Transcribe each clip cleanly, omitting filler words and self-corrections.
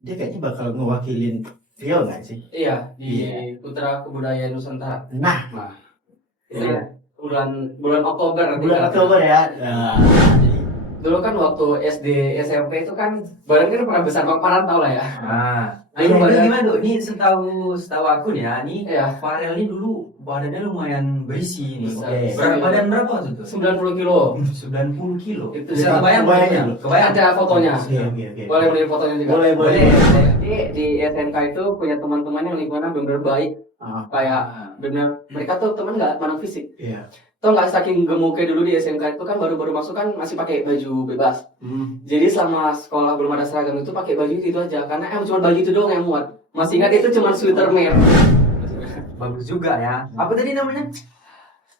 Dia kayaknya bakal ngewakilin Riau nggak sih? Iya, di Iya. Putra Kebudayaan Nusantara. Nah, Nah, itu iya. bulan Oktober. Bulan Oktober ya. Jadi Dulu kan waktu SD SMP itu kan badan kan pernah besar paparan tau lah ya. Ini Dulu badan gimana tuh? Ini setahu aku nih ya, nih Iya. Farel ini dulu badannya lumayan berisi nih. Besar. Oke. Badan berapa waktu itu? 90 kilo. 90 kilo. Itu Bisa siapa kebayang kebayang? fotonya? Kebayang? Ada fotonya. oke. Boleh beli fotonya juga. Boleh. Di SMK itu punya teman-teman yang lingkungannya benar-benar baik. Ah, Kayak benar mereka tuh teman nggak pandang fisik. iya. Tau nggak saking gemuknya dulu di SMK itu kan baru-baru masuk kan masih pakai baju bebas. Jadi selama sekolah belum ada seragam itu pakai baju itu aja karena cuma baju itu doang yang muat. Masih ingat itu cuma sweater merah. Bagus juga ya. Apa tadi namanya?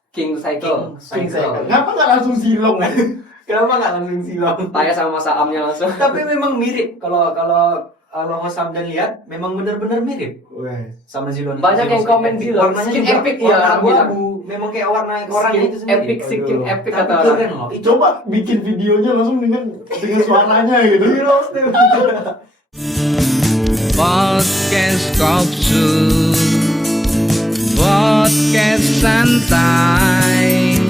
King Cycle. Kenapa nggak langsung silong? Kenapa nggak langsung silong? Tanya sama Saamnya langsung. Tapi memang mirip. Kalau Mas Hamdan lihat, memang benar-benar mirip sama Zilon. Banyak yang komen bilang, warnanya skin juga epic ya, warna bilang. abu-abu. Memang kayak warna orang Skin itu sendiri. epic, skin epic Tapi kata orang. keren loh. Coba bikin videonya langsung dengan suaranya gitu. Podcast Kopsu, podcast santai,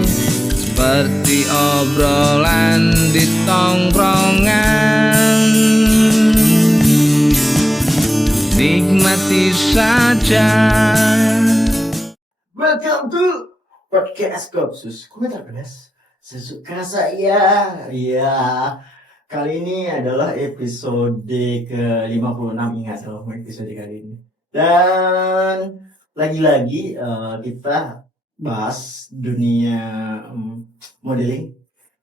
seperti obrolan di tongkrongan. Nikmati saja. Welcome to Podcast Kopsus. Komentar pedas sesuka saya. Iya. Kali ini adalah episode ke-56. Ingat dong episode kali ini. Dan lagi-lagi kita bahas dunia modeling.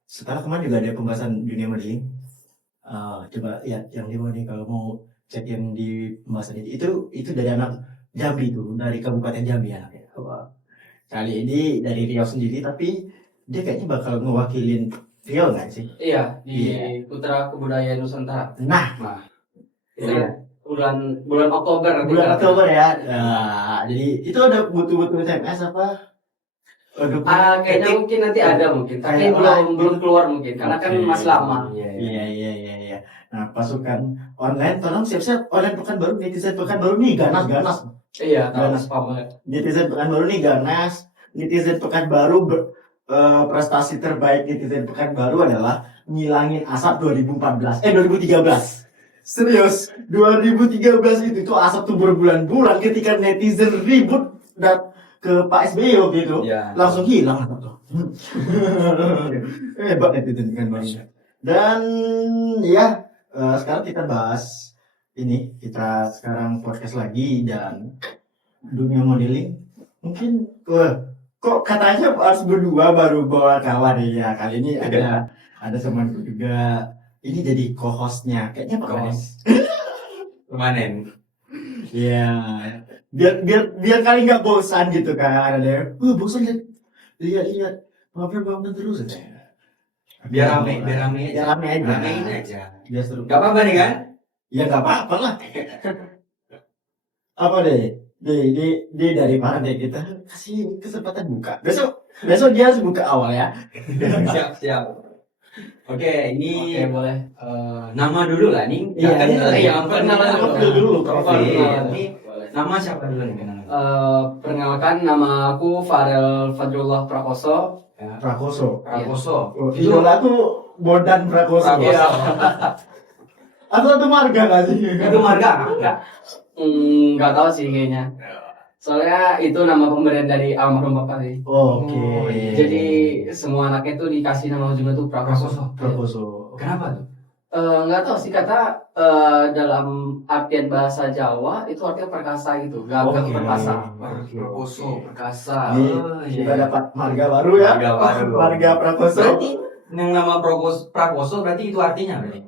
Sekarang kemarin juga ada pembahasan dunia modeling. Coba lihat yang di bawah nih kalau mau cek yang di pembahasan itu dari anak Jambi tuh, dari Kabupaten Jambi anaknya. Kali ini dari Riau sendiri, tapi dia kayaknya bakal ngewakilin Riau nggak sih? Iya, di Iya. Putra Kebudayaan Nusantara. Nah, Itu iya. bulan Oktober. Bulan Oktober ya. Jadi itu ada butuh SMS apa? Kayaknya mungkin nanti ada mungkin, tapi Kayak belum keluar mungkin karena kan Oke. masih lama. Iya. Nah, pasukan online, tolong siap-siap online Pekanbaru, netizen Pekanbaru nih ganas. Iya, tahu Ganas. spam banget. Netizen Pekanbaru nih ganas. Netizen Pekanbaru prestasi terbaik netizen Pekanbaru adalah ngilangin asap 2013. Serius, 2013 itu asap tuh berbulan-bulan ketika netizen ribut dan ke Pak SBY waktu itu. Iya. Langsung hilang asap tuh. Hebat netizen Pekanbaru. Dan ya, sekarang kita bahas ini, kita sekarang podcast lagi dan dunia modeling. Mungkin kok katanya harus berdua baru bawa kawan ya. Kali ini ada temanku juga. Ini jadi co-hostnya. Kayaknya apa Co-host. Permanen. Iya. Biar kali nggak bosan gitu kan. Ada bosan lihat bangun terus aja. Biar rame aja. Ramein aja. Biar seru. Gak apa-apa nih kan? Ya nggak apa-apa lah. Apa deh? Dia dari mana deh, kita kasih kesempatan buka. Besok dia harus buka awal ya. Siap. Oke, ini Oke, boleh. nama dulu lah nih. Iya, perkenalan dulu. Ini nama siapa dulu nih? Perkenalkan, nama aku Farel Fadrullah Prakoso. Prakoso. Prakoso. Idola tuh Bondan Prakoso. Iya. Atau marga nggak sih? Itu marga enggak? Nggak tahu sih kayaknya. Soalnya itu nama pemberian dari almarhum bapak sih. Oke. iya. Jadi semua anaknya tuh dikasih nama ujungnya tuh Prakoso. Prakoso. Kenapa tuh? Nggak tahu sih, kata dalam artian bahasa Jawa itu artinya perkasa gitu, gagah Oke. perkasa. Prakoso, perkasa. Jadi kita dapat marga baru ya. Marga baru. Marga Prakoso. Berarti yang nama Prakoso berarti itu artinya berarti?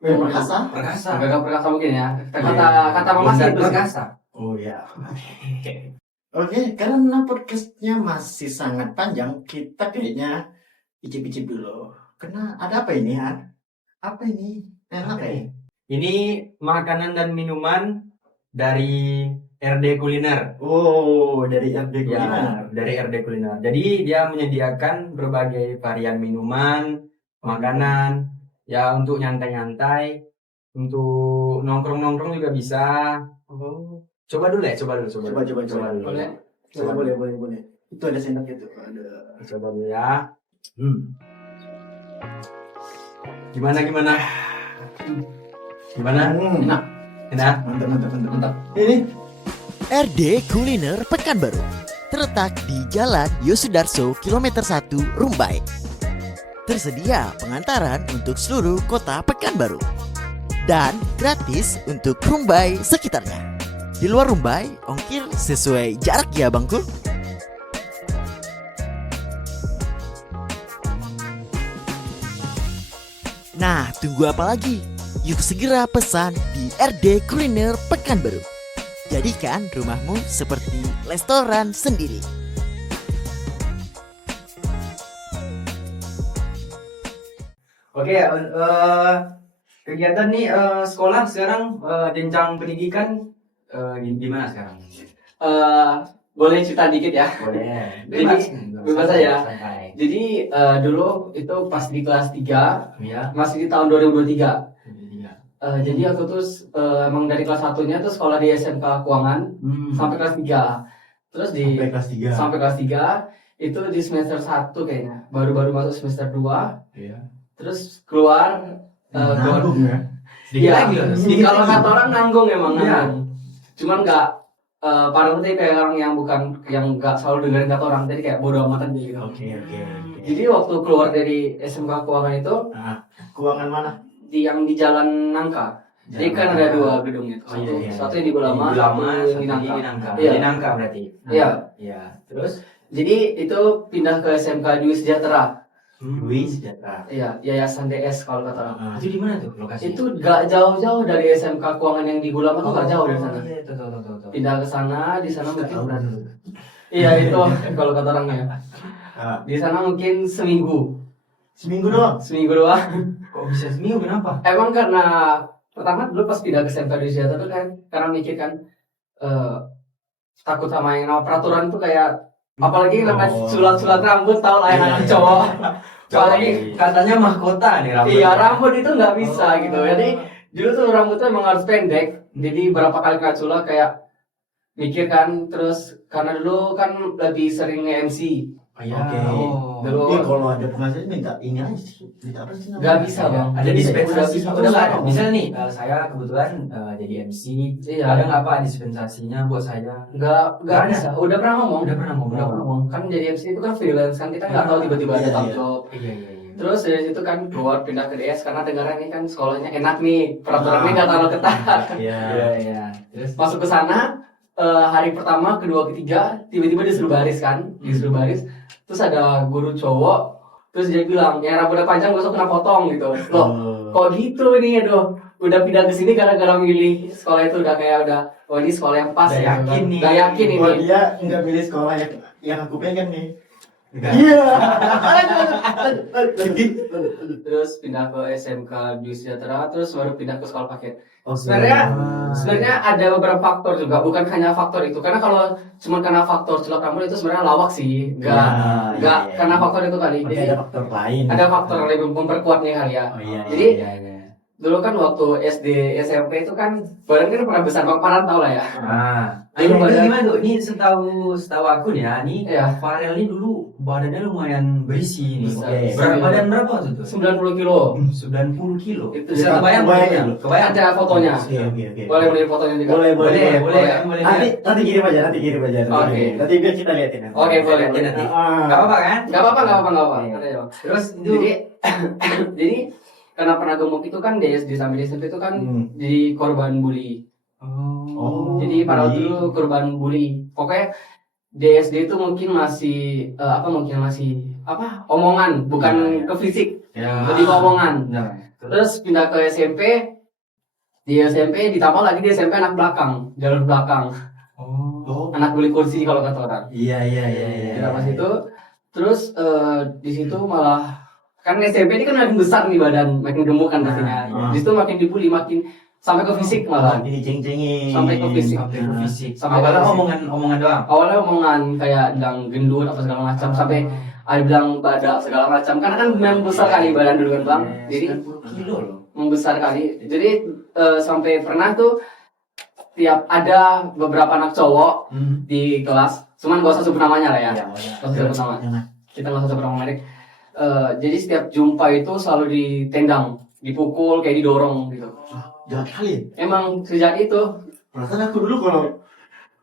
Perkasa. Perkasa. Gagah perkasa mungkin ya. Kata mama sih Bondan itu. perkasa. Oh ya. Oke, karena podcastnya masih sangat panjang, kita kayaknya icip-icip dulu. Karena ada apa ini ya? Apa ini? Enak ya? Ini makanan dan minuman dari RD Kuliner. Oh, dari RD Ya, Kuliner. dari RD Kuliner. Jadi dia menyediakan berbagai varian minuman, makanan, ya untuk nyantai-nyantai, untuk nongkrong juga bisa. Oh. Coba dulu ya, coba dulu. Coba dulu. Boleh. Coba boleh. Itu ada sendok itu. Ada. Coba dulu ya. Gimana? Gimana? Enak. Enak? Mantap. Ini RD Kuliner Pekanbaru terletak di Jalan Yosudarso kilometer 1 Rumbai. Tersedia pengantaran untuk seluruh kota Pekanbaru dan gratis untuk Rumbai sekitarnya. Di luar Rumbai, ongkir sesuai jarak ya bangku. Nah, tunggu apa lagi? Yuk segera pesan di RD Kuliner Pekanbaru. Jadikan rumahmu seperti restoran sendiri. Oke, kegiatan nih sekolah sekarang jenjang pendidikan gimana sekarang? Boleh cerita dikit ya. Boleh. Bebas aja. Santai. Jadi dulu itu pas di kelas 3, Ya. masih di tahun 2023. Jadi aku tuh emang dari kelas 1-nya tuh sekolah di SMK Keuangan sampai kelas 3. Terus di sampai kelas 3. sampai kelas 3 itu di semester 1 kayaknya. Baru-baru masuk semester 2. Iya. Terus keluar Nanggung ya. Sedikit Iya, lagi loh. kalau kata orang nanggung emang Iya. nanggung. Cuman nggak parah tuh kayak orang yang nggak selalu dengerin kata orang, jadi kayak bodo amat aja gitu. Oke. Jadi waktu keluar dari SMK Keuangan itu Keuangan mana? yang di Jalan Nangka. Jadi kan ada 2 gedung gitu. Oh, iya. Satu yang di Bulama, Lama, satu yang di di Nangka. Nangka. Iya. Di Nangka berarti. Iya. Iya. Terus? Jadi itu pindah ke SMK Dwi Sejahtera. Dwi Sejahtera. Iya, Yayasan DS kalau kata orang. Itu di mana tuh lokasinya? Itu gak jauh-jauh dari SMK Keuangan yang di Bulama tuh gak jauh dari sana. Iya, tuh. Pindah ke sana, di sana mungkin Tahu. iya itu kalau kata orangnya. Di sana mungkin seminggu doang. Kok bisa seminggu kenapa? Emang karena pertama dulu pas pindah ke SMK Dwi Sejahtera tuh kan karena mikir kan takut sama yang nama peraturan tuh kayak apalagi namanya sulat-sulat rambut tau lah yang anak cowok. Apalagi Katanya mahkota nih rambut. iya rambut itu nggak bisa gitu. Jadi dulu tuh rambutnya emang harus pendek. Jadi berapa kali kena sulat kayak mikir kan, terus karena dulu kan lebih sering nge-MC. Iya. Oke. Dulu Iya, kalau ada penghasilan minta ini aja sih. Minta apa sih namanya? nggak bisa bang. Ada dispensasi Udah udah nggak ada. bisa. Misalnya nih saya kebetulan jadi MC. Iya. Ada nggak apa dispensasinya buat saya? Nggak Nggak ada. bisa. Udah pernah ngomong. Udah pernah ngomong. Kan jadi MC itu kan freelance kan kita nggak tahu tiba-tiba ada Iya, tanggung iya. jawab. Iya. Terus dari situ kan keluar pindah ke DS karena dengarannya kan sekolahnya enak nih, peraturannya nggak terlalu ketat. Iya. Terus Masuk ke sana hari pertama, kedua, ketiga tiba-tiba disuruh baris kan, disuruh baris. Terus ada guru cowok, terus dia bilang yang rambutnya panjang gak usah kena potong gitu. Loh, kok gitu ini aduh. Udah pindah ke sini gara-gara milih sekolah itu udah kayak oh ini sekolah yang pas Udah ya. yakin nih. Udah yakin ini. Wah, dia nggak pilih sekolah yang aku pengen nih. enggak. Iya. Terus pindah ke SMK Dwi Sejahtera, terus baru pindah ke sekolah paket. Oh, Sebenarnya ada beberapa faktor juga, bukan hanya faktor itu. Karena kalau cuma karena faktor sulap rambut itu sebenarnya lawak sih, nggak Iya. karena faktor itu kali. Berarti Jadi ada faktor lain. ada faktor yang lebih memperkuatnya kali ya. Oh iya. Jadi Iya. dulu kan waktu SD SMP itu kan badan kan pernah besar, Bang Farhan tau lah ya. Itu Dulu badan gimana tuh? Ini setahu aku nih ya, nih Iya. Farel ini dulu badannya lumayan berisi nih. Besar. Oke. Besar. Badan berapa waktu itu? 90 kilo. 90 kilo. Itu Bisa ya, kebayang kebayang. tuh? Kebayang. Ada fotonya. Oke. Boleh beli fotonya juga. Boleh. Boleh. Nanti kirim aja. Oke. Nanti biar kita liatin. Oke, boleh. Nanti. Ah. Gak apa-apa kan? Nggak apa-apa. Iya. Nanti aja, Bang. Terus itu Jadi karena pernah gemuk itu kan di SD sampai di SMP itu kan jadi korban bully. Oh. Jadi pada waktu bully. itu korban bully. Pokoknya di SD itu mungkin masih omongan, bukan Iya. ke fisik, ya. lebih ke omongan. Nah, Terus pindah ke SMP, di SMP ditambah lagi di SMP anak belakang, jalur belakang, Oh. anak beli kursi kalau kata orang. Iya. Di pas itu, terus di situ malah kan SMP ini kan makin besar nih badan, makin gemuk kan pastinya. Nah, Di situ makin dibully, makin sampai ke fisik malah. Ini ceng-cengin. Sampai ke fisik. Sampai ke fisik. Sampai Awalnya ke fisik. omongan doang. Awalnya omongan kayak bilang gendut apa segala macam, sampai ada bilang badak segala macam. Karena kan memang besar kali badan dulu kan bang, jadi 90 kilo loh. membesar kali. Jadi sampai pernah tuh setiap ada beberapa anak cowok di kelas, cuman gak usah sebut namanya lah ya. Iya, Gak usah sebut nama. Jangan. Kita gak usah sebut nama merek. Jadi setiap jumpa itu selalu ditendang, dipukul, kayak didorong gitu. Jahat kali. Emang sejak itu. Perasaan aku dulu kalau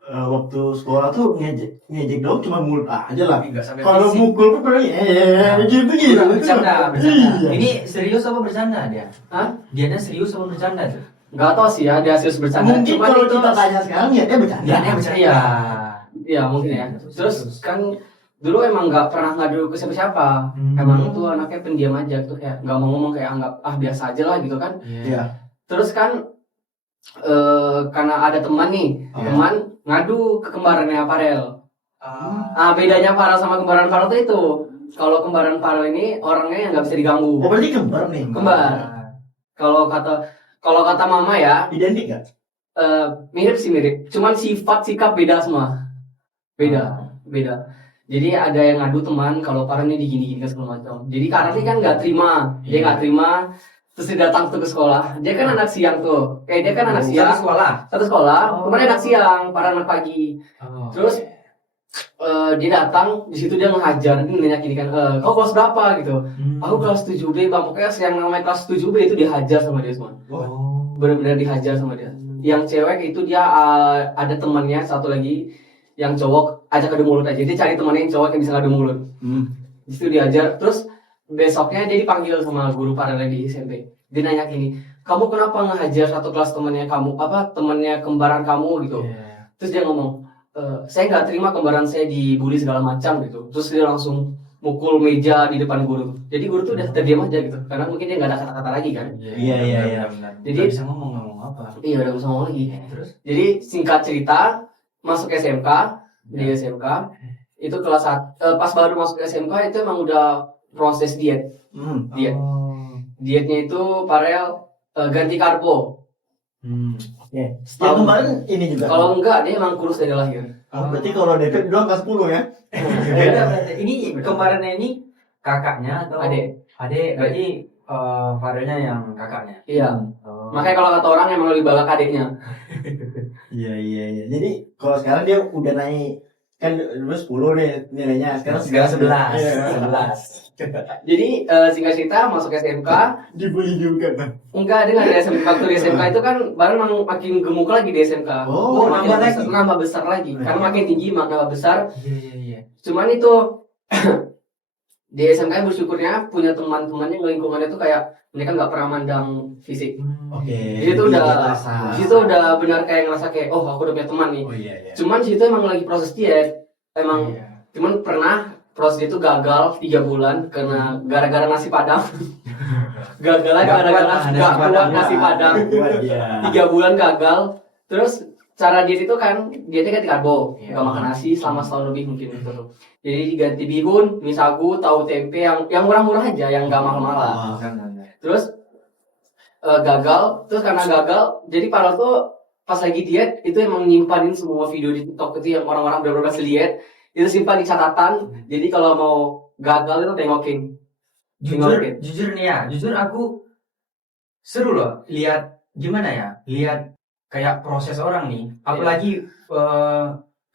waktu sekolah tuh ngejek dong cuma mulut aja lah. Enggak sampai Kalau fisik. mukul tuh kayak gitu. Bercanda. Iya. Ini serius apa bercanda dia? Hah? Dianya serius apa bercanda tuh? Gak tau sih ya, dia serius bercanda. Mungkin Cuman kalau itu- kita tanya sekarang ya dia bercanda. Dianya bercanda. Iya. Iya mungkin ya. Terus kan dulu emang nggak pernah ngadu ke siapa-siapa. Emang tuh anaknya pendiam aja tuh, kayak nggak mau ngomong, kayak anggap biasa aja lah gitu kan. Iya. Terus kan karena ada teman nih, teman ngadu ke kembarannya Farel. Bedanya Farel sama kembaran Farel tuh itu, kalau kembaran Farel ini orangnya yang nggak bisa diganggu. Oh berarti kembar nih. Kembar. Kalau kata mama ya, Identik gak? mirip sih mirip, cuman sifat sikap beda semua. Beda. Jadi ada yang ngadu teman kalau Farel ini digini-gini segala macam. Jadi karena ini kan nggak terima, dia nggak terima. Terus dia datang tuh ke sekolah. Dia kan anak siang tuh. Dia kan anak siang. Satu sekolah. Kemarin anak siang, para anak pagi. Terus dia datang, di situ dia ngehajar, ini nanya gini kan, kau kelas berapa gitu? Aku kelas 7B, bang. Pokoknya yang namanya kelas 7B itu dihajar sama dia semua. Benar-benar dihajar sama dia. Yang cewek itu dia ada temannya satu lagi, yang cowok ajak adu mulut aja. Dia cari temannya yang cowok yang bisa adu mulut. Di situ dihajar. Terus besoknya dia dipanggil sama guru paralel di SMP. Dia nanya gini, kamu kenapa ngehajar satu kelas temannya kamu, temannya kembaran kamu gitu? Terus dia ngomong, saya nggak terima kembaran saya dibully segala macam gitu. Terus dia langsung mukul meja di depan guru. Jadi guru tuh udah terdiam aja gitu, karena mungkin dia nggak ada kata-kata lagi kan. Iya. Jadi Nggak bisa ngomong apa. Iya udah bisa ngomong lagi. Terus? Jadi singkat cerita, masuk SMK, di SMK itu kelas 1, pas baru masuk SMK itu emang udah proses diet. Dietnya itu Farel ganti karbo. Yang kemarin ini juga. Kalau enggak dia emang kurus dari lahir. Berarti kalau DP doang kelas 10 ya? Beda berarti. Ini kemarinnya ini kakaknya atau Adik. Berarti Farelnya yang kakaknya. Iya. Makanya kalau kata orang emang lebih balak adiknya. Iya. Jadi kalau sekarang dia udah naik, kan dulu 10 nih nilainya, sekarang 11. Iya. 11. Jadi singkat cerita masuk SMK, Dibully juga kan? enggak dengan di SMK, waktu di SMK itu kan baru emang makin gemuk lagi di SMK. Oh, makin nambah besar, lagi. nambah besar lagi. Karena makin tinggi nambah besar. Iya. Cuman itu di SMK bersyukurnya punya teman-temannya lingkungannya tuh kayak mereka nggak pernah mandang fisik. Oke. Jadi itu udah benar kayak ngerasa kayak aku udah punya teman nih. Oh iya. Cuman situ emang lagi proses diet. Emang cuman pernah proses itu gagal 3 bulan karena gara-gara nasi padang. Gagalnya gara-gara nggak kuat nasi padang. 3 bulan gagal. Terus cara diet itu kan dietnya ganti karbo, nggak makan nasi selama setahun lebih mungkin gitu. Jadi diganti bihun, mie sagu, tahu tempe yang murah-murah aja, yang nggak mahal-mahal. Terus gagal, terus karena gagal, jadi Farel tuh pas lagi diet itu emang nyimpanin semua video di TikTok itu yang orang-orang bener-bener diet, itu simpan di catatan. Jadi kalau mau gagal itu tengokin. Jujur nih ya, jujur aku seru loh lihat gimana ya, lihat kayak proses orang nih, apalagi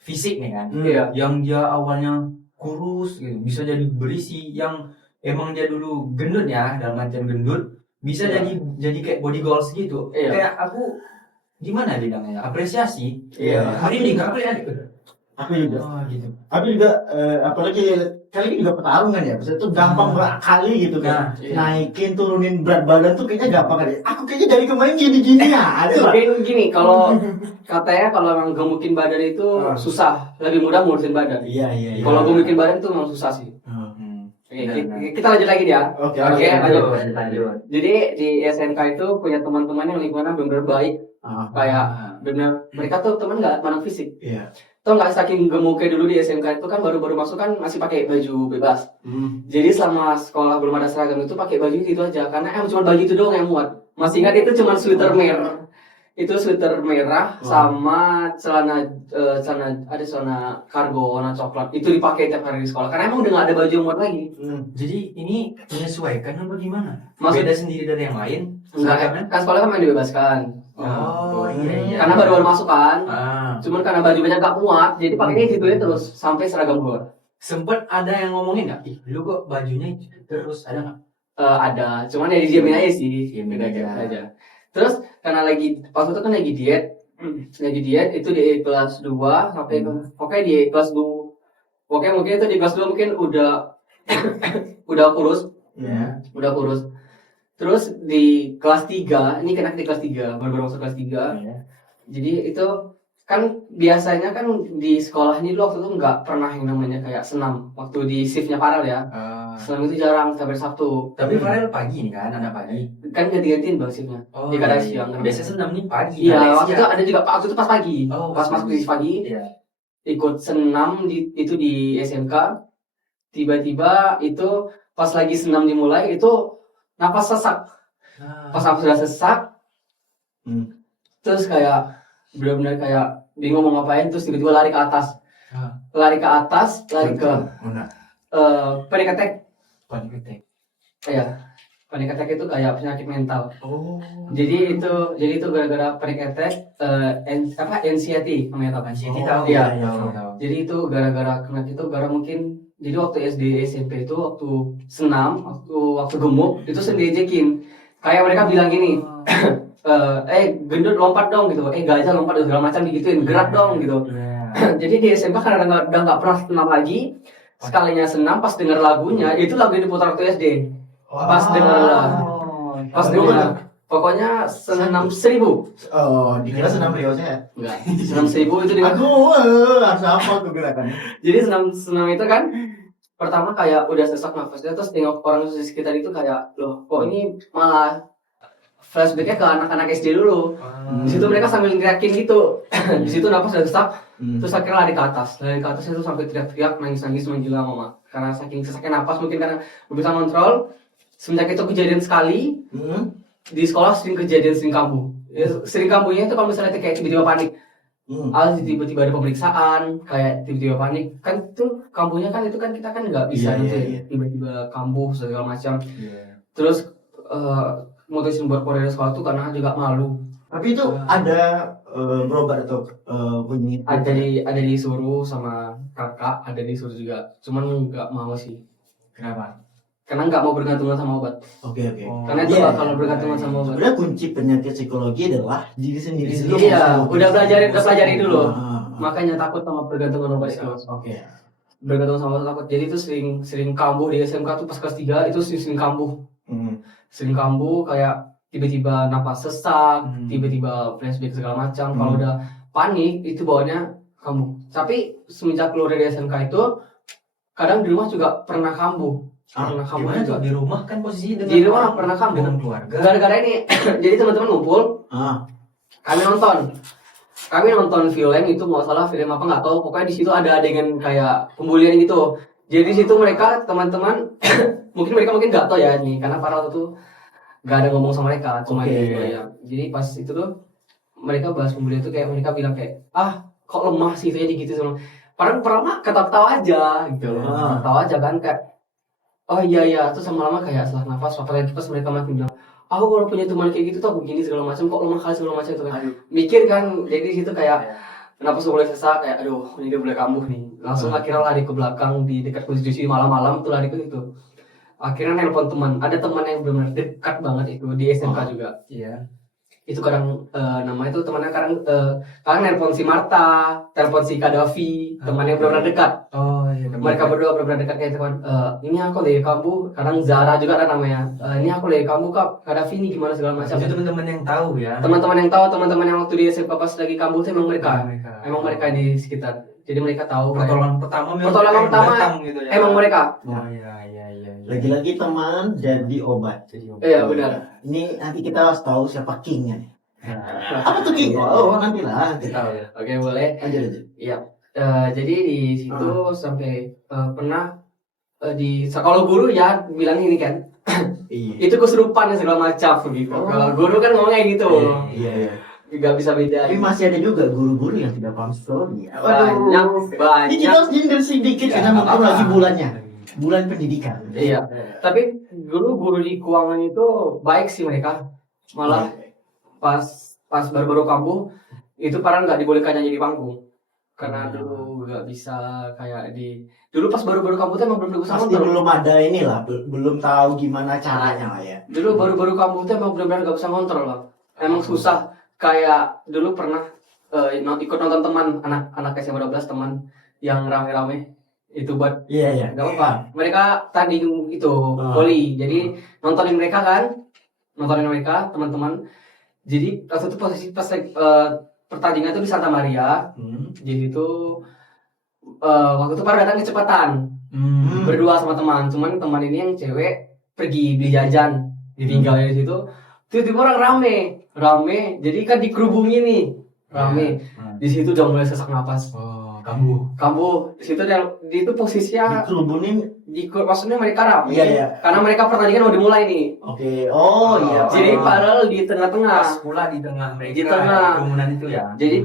fisik nih kan, yang dia awalnya kurus gitu, bisa jadi berisi, yang emang dia dulu gendut ya, dalam artian gendut, bisa jadi kayak body goals gitu. Kayak aku gimana bilangnya, apresiasi. Merinding aku lihat gitu. Aku juga. Gitu. Aku juga apalagi kali ini juga pertarungan ya. Maksudnya tuh gampang kali gitu kan. Naikin turunin berat badan tuh kayaknya gampang kali. Aku kayaknya dari kemarin gini-gini ya. Tapi gini, kalau katanya kalau emang gemukin badan itu susah, lebih mudah ngurusin badan. Iya. Kalau gemukin badan itu memang susah sih. Kita lanjut lagi ya. Oke, lanjut. Jadi di SMK itu punya teman-teman yang lingkungannya benar-benar baik. Kayak benar mereka tuh teman nggak pandang fisik. Iya. Tuh nggak saking gemuknya dulu di SMK itu kan baru-baru masuk kan masih pakai baju bebas. Jadi selama sekolah belum ada seragam itu pakai baju gitu aja karena cuma baju itu doang yang muat. Masih ingat itu cuma sweater merah. Itu sweater merah sama celana kargo warna coklat. Itu dipakai tiap hari di sekolah karena emang udah nggak ada baju yang muat lagi. Jadi ini menyesuaikan apa gimana? Maksud- Beda sendiri dari yang lain? Enggak, kan sekolah kan main dibebaskan. Oh iya. Karena baru masuk kan. Cuman Cuman karena bajunya gak muat, jadi pakainya gitu ya terus sampai seragam keluar. sempet ada yang ngomongin nggak? Ih, lu kok bajunya gitu terus ada nggak? Ada, cuman ya dijamin aja sih, Diamin beda aja. aja. Terus karena waktu itu kan lagi diet itu di kelas 2 sampai pokoknya di kelas 2, pokoknya mungkin itu di kelas 2 mungkin udah udah kurus, Ya. Terus di kelas 3, ini kena di kelas 3, baru masuk kelas 3. Iya. Jadi itu kan biasanya kan di sekolah ini dulu waktu itu nggak pernah yang namanya kayak senam waktu di shiftnya Farel ya. Senam itu jarang sampai Sabtu. Tapi Farel pagi nih kan, anak pagi. Kan ganti-gantiin bang shiftnya. Di kadang siang. Biasanya senam nih pagi. Iya, ada waktu siang. itu ada juga waktu itu pas pagi. Oh, Pas masuk di pagi, Iya. ikut senam itu di SMK. Tiba-tiba itu pas lagi senam dimulai itu napas sesak. Pas aku sudah sesak, terus kayak benar-benar kayak bingung mau ngapain, terus tiba-tiba lari ke atas. Lari ke Mana? panic attack. Panic attack. Iya. Panic attack itu kayak penyakit mental. Oh. Jadi itu gara-gara panic attack anxiety namanya apa? Anxiety Oh, tahu. iya. Tahu. Jadi itu gara-gara kena itu gara mungkin jadi waktu SD SMP itu waktu senam waktu gemuk itu sendiri diajakin. Kayak mereka bilang gini, gendut lompat dong gitu, gajah lompat dan segala macam digituin, gerak dong gitu. Iya. Jadi di SMK karena udah nggak pernah senam lagi, sekalinya senam pas denger lagunya itu lagu yang diputar waktu SD. Pas dengar pokoknya senam 1000. Oh, dikira senam Riosnya. Enggak, senam 1000 itu di Aku harus apa tuh gerakannya? Jadi senam itu kan pertama kayak udah sesak nafasnya, terus tengok orang di sekitar itu kayak loh kok ini malah flashbacknya ke anak-anak SD dulu. Di situ mereka sambil ngeriakin gitu. Di situ nafas udah sesak, terus akhirnya lari ke atas itu sampai teriak-teriak, nangis-nangis menggila mama. Karena saking sesaknya nafas mungkin karena belum bisa kontrol. Semenjak itu kejadian sekali di sekolah sering kambuh. Ya, sering kambuhnya itu kalau misalnya kayak tiba-tiba panik. Tiba-tiba ada pemeriksaan, kayak tiba-tiba panik. Kan tuh kambuhnya kan itu kan kita kan nggak bisa Iya, gitu iya, ya. Tiba-tiba kambuh segala macam. Iya. Terus mutusin buat keluar dari sekolah tuh karena juga malu. Tapi itu ada berobat atau bunyi? Ada disuruh sama kakak, ada disuruh juga. Cuman nggak mau sih. Kenapa? Karena nggak mau bergantungan sama obat. Oke. Karena itu Iya. kalau bergantungan sama obat. Sebenarnya kunci penyakit psikologi adalah diri sendiri dulu. Iya, udah pelajari dulu. Ah. Makanya takut sama bergantungan obat itu. Oke. Bergantung sama obat takut. Jadi itu sering kambuh di SMK tuh pas kelas 3 itu sering kambuh. Sering kambuh kayak tiba-tiba napas sesak, tiba-tiba flashback segala macam. Kalau udah panik itu bawaannya kambuh. Tapi semenjak keluar dari SMK itu kadang di rumah juga pernah kambuh. Pernah kambuh Gimana juga. tuh di rumah kan posisinya dengan Di rumah pernah kambuh. dengan keluarga. Gara-gara ini jadi teman-teman ngumpul, kami nonton film itu nggak salah film apa nggak tahu, pokoknya di situ ada adegan kayak pembulian gitu. Jadi di situ mereka teman-teman mungkin nggak tahu ya nih karena para waktu itu nggak ada ngomong sama mereka, cuma Oke. gitu ya. Jadi pas itu tuh mereka bahas pembulian itu kayak mereka bilang kayak kok lemah sih itu gitu sama. Padahal mah ketawa-ketawa aja gitu, ketawa aja kan kayak oh iya terus lama-lama kayak setelah nafas apalagi pas mereka makin bilang aku kalau punya teman kayak gitu tuh aku begini segala macam kok lemah kali segala macam itu kan mikir kan. Jadi di situ kayak kenapa mulai sesak kayak aduh ini dia boleh kambuh nih, langsung akhirnya lari ke belakang di dekat konstitusi malam-malam tuh lari ke situ. Akhirnya nelpon teman, ada teman yang benar-benar dekat banget itu di SMK juga. Iya. Itu kadang namanya itu temannya kadang nelpon si Marta, telepon si Kadafi, teman yang benar-benar dekat. Oh iya. Mereka berdua benar-benar dekat kayak teman. Ini aku dari kamu, kadang Zara juga ada namanya. Ini aku dari kamu kak, Kadafi ini gimana segala macam. Itu teman-teman yang tahu ya. Teman-teman yang tahu, teman-teman yang waktu di SMK pas lagi kamu itu emang mereka. Mereka. Emang mereka di sekitar. Jadi mereka tahu. Pertolongan pertama memang Pertolongan mereka yang pertama datang gitu ya. emang mereka. Oh iya. Lagi-lagi teman jadi obat. Iya benar. Ini nanti kita harus tahu siapa kingnya nih. Apa tuh king? Oh nantilah. Kita tahu ya. Oke boleh. Aja. Iya. Jadi di situ sampai pernah di kalau guru ya bilang ini kan Iya. itu kesurupan dan segala macam gitu. Kalau guru kan ngomongnya gitu. Iya. Gak bisa beda. Tapi masih ada juga guru-guru yang tidak paham psikologi. Banyak. Ini kita harus nyindir sedikit karena mungkin lagi bulan pendidikan. Iya. Tapi guru di keuangan itu baik sih mereka. Malah pas pas baru-baru kambuh itu Farel nggak dibolehkan nyanyi di panggung karena dulu nggak bisa kayak dulu pas baru-baru kambuh tuh emang belum bisa Pasti ngontrol. belum ada inilah, belum tahu gimana caranya lah ya. Dulu baru-baru kambuh tuh emang benar-benar nggak bisa ngontrol lah. Emang susah. Kayak dulu pernah ikut nonton teman anak SMA 12 teman yang rame-rame itu buat Iya. nggak apa-apa. Mereka tanding itu voli. Jadi nontonin mereka teman-teman. Jadi waktu itu posisi pas pertandingan itu di Santa Maria. Jadi itu waktu itu Farel datang kecepatan berdua sama teman. Cuman teman ini yang cewek pergi beli jajan, ditinggal di situ. Tiba-tiba orang rame. Jadi kan dikerubungi nih, rame. Di situ udah mulai sesak napas. Kambuh. Di situ itu posisinya Dikerubunin. maksudnya mereka rame. Iya. Karena mereka pertandingan udah dimulai nih. Oke. Oh iya. Jadi Farel di tengah-tengah. Pas pula di tengah mereka. Di tengah. Kerumunan itu ya. Jadi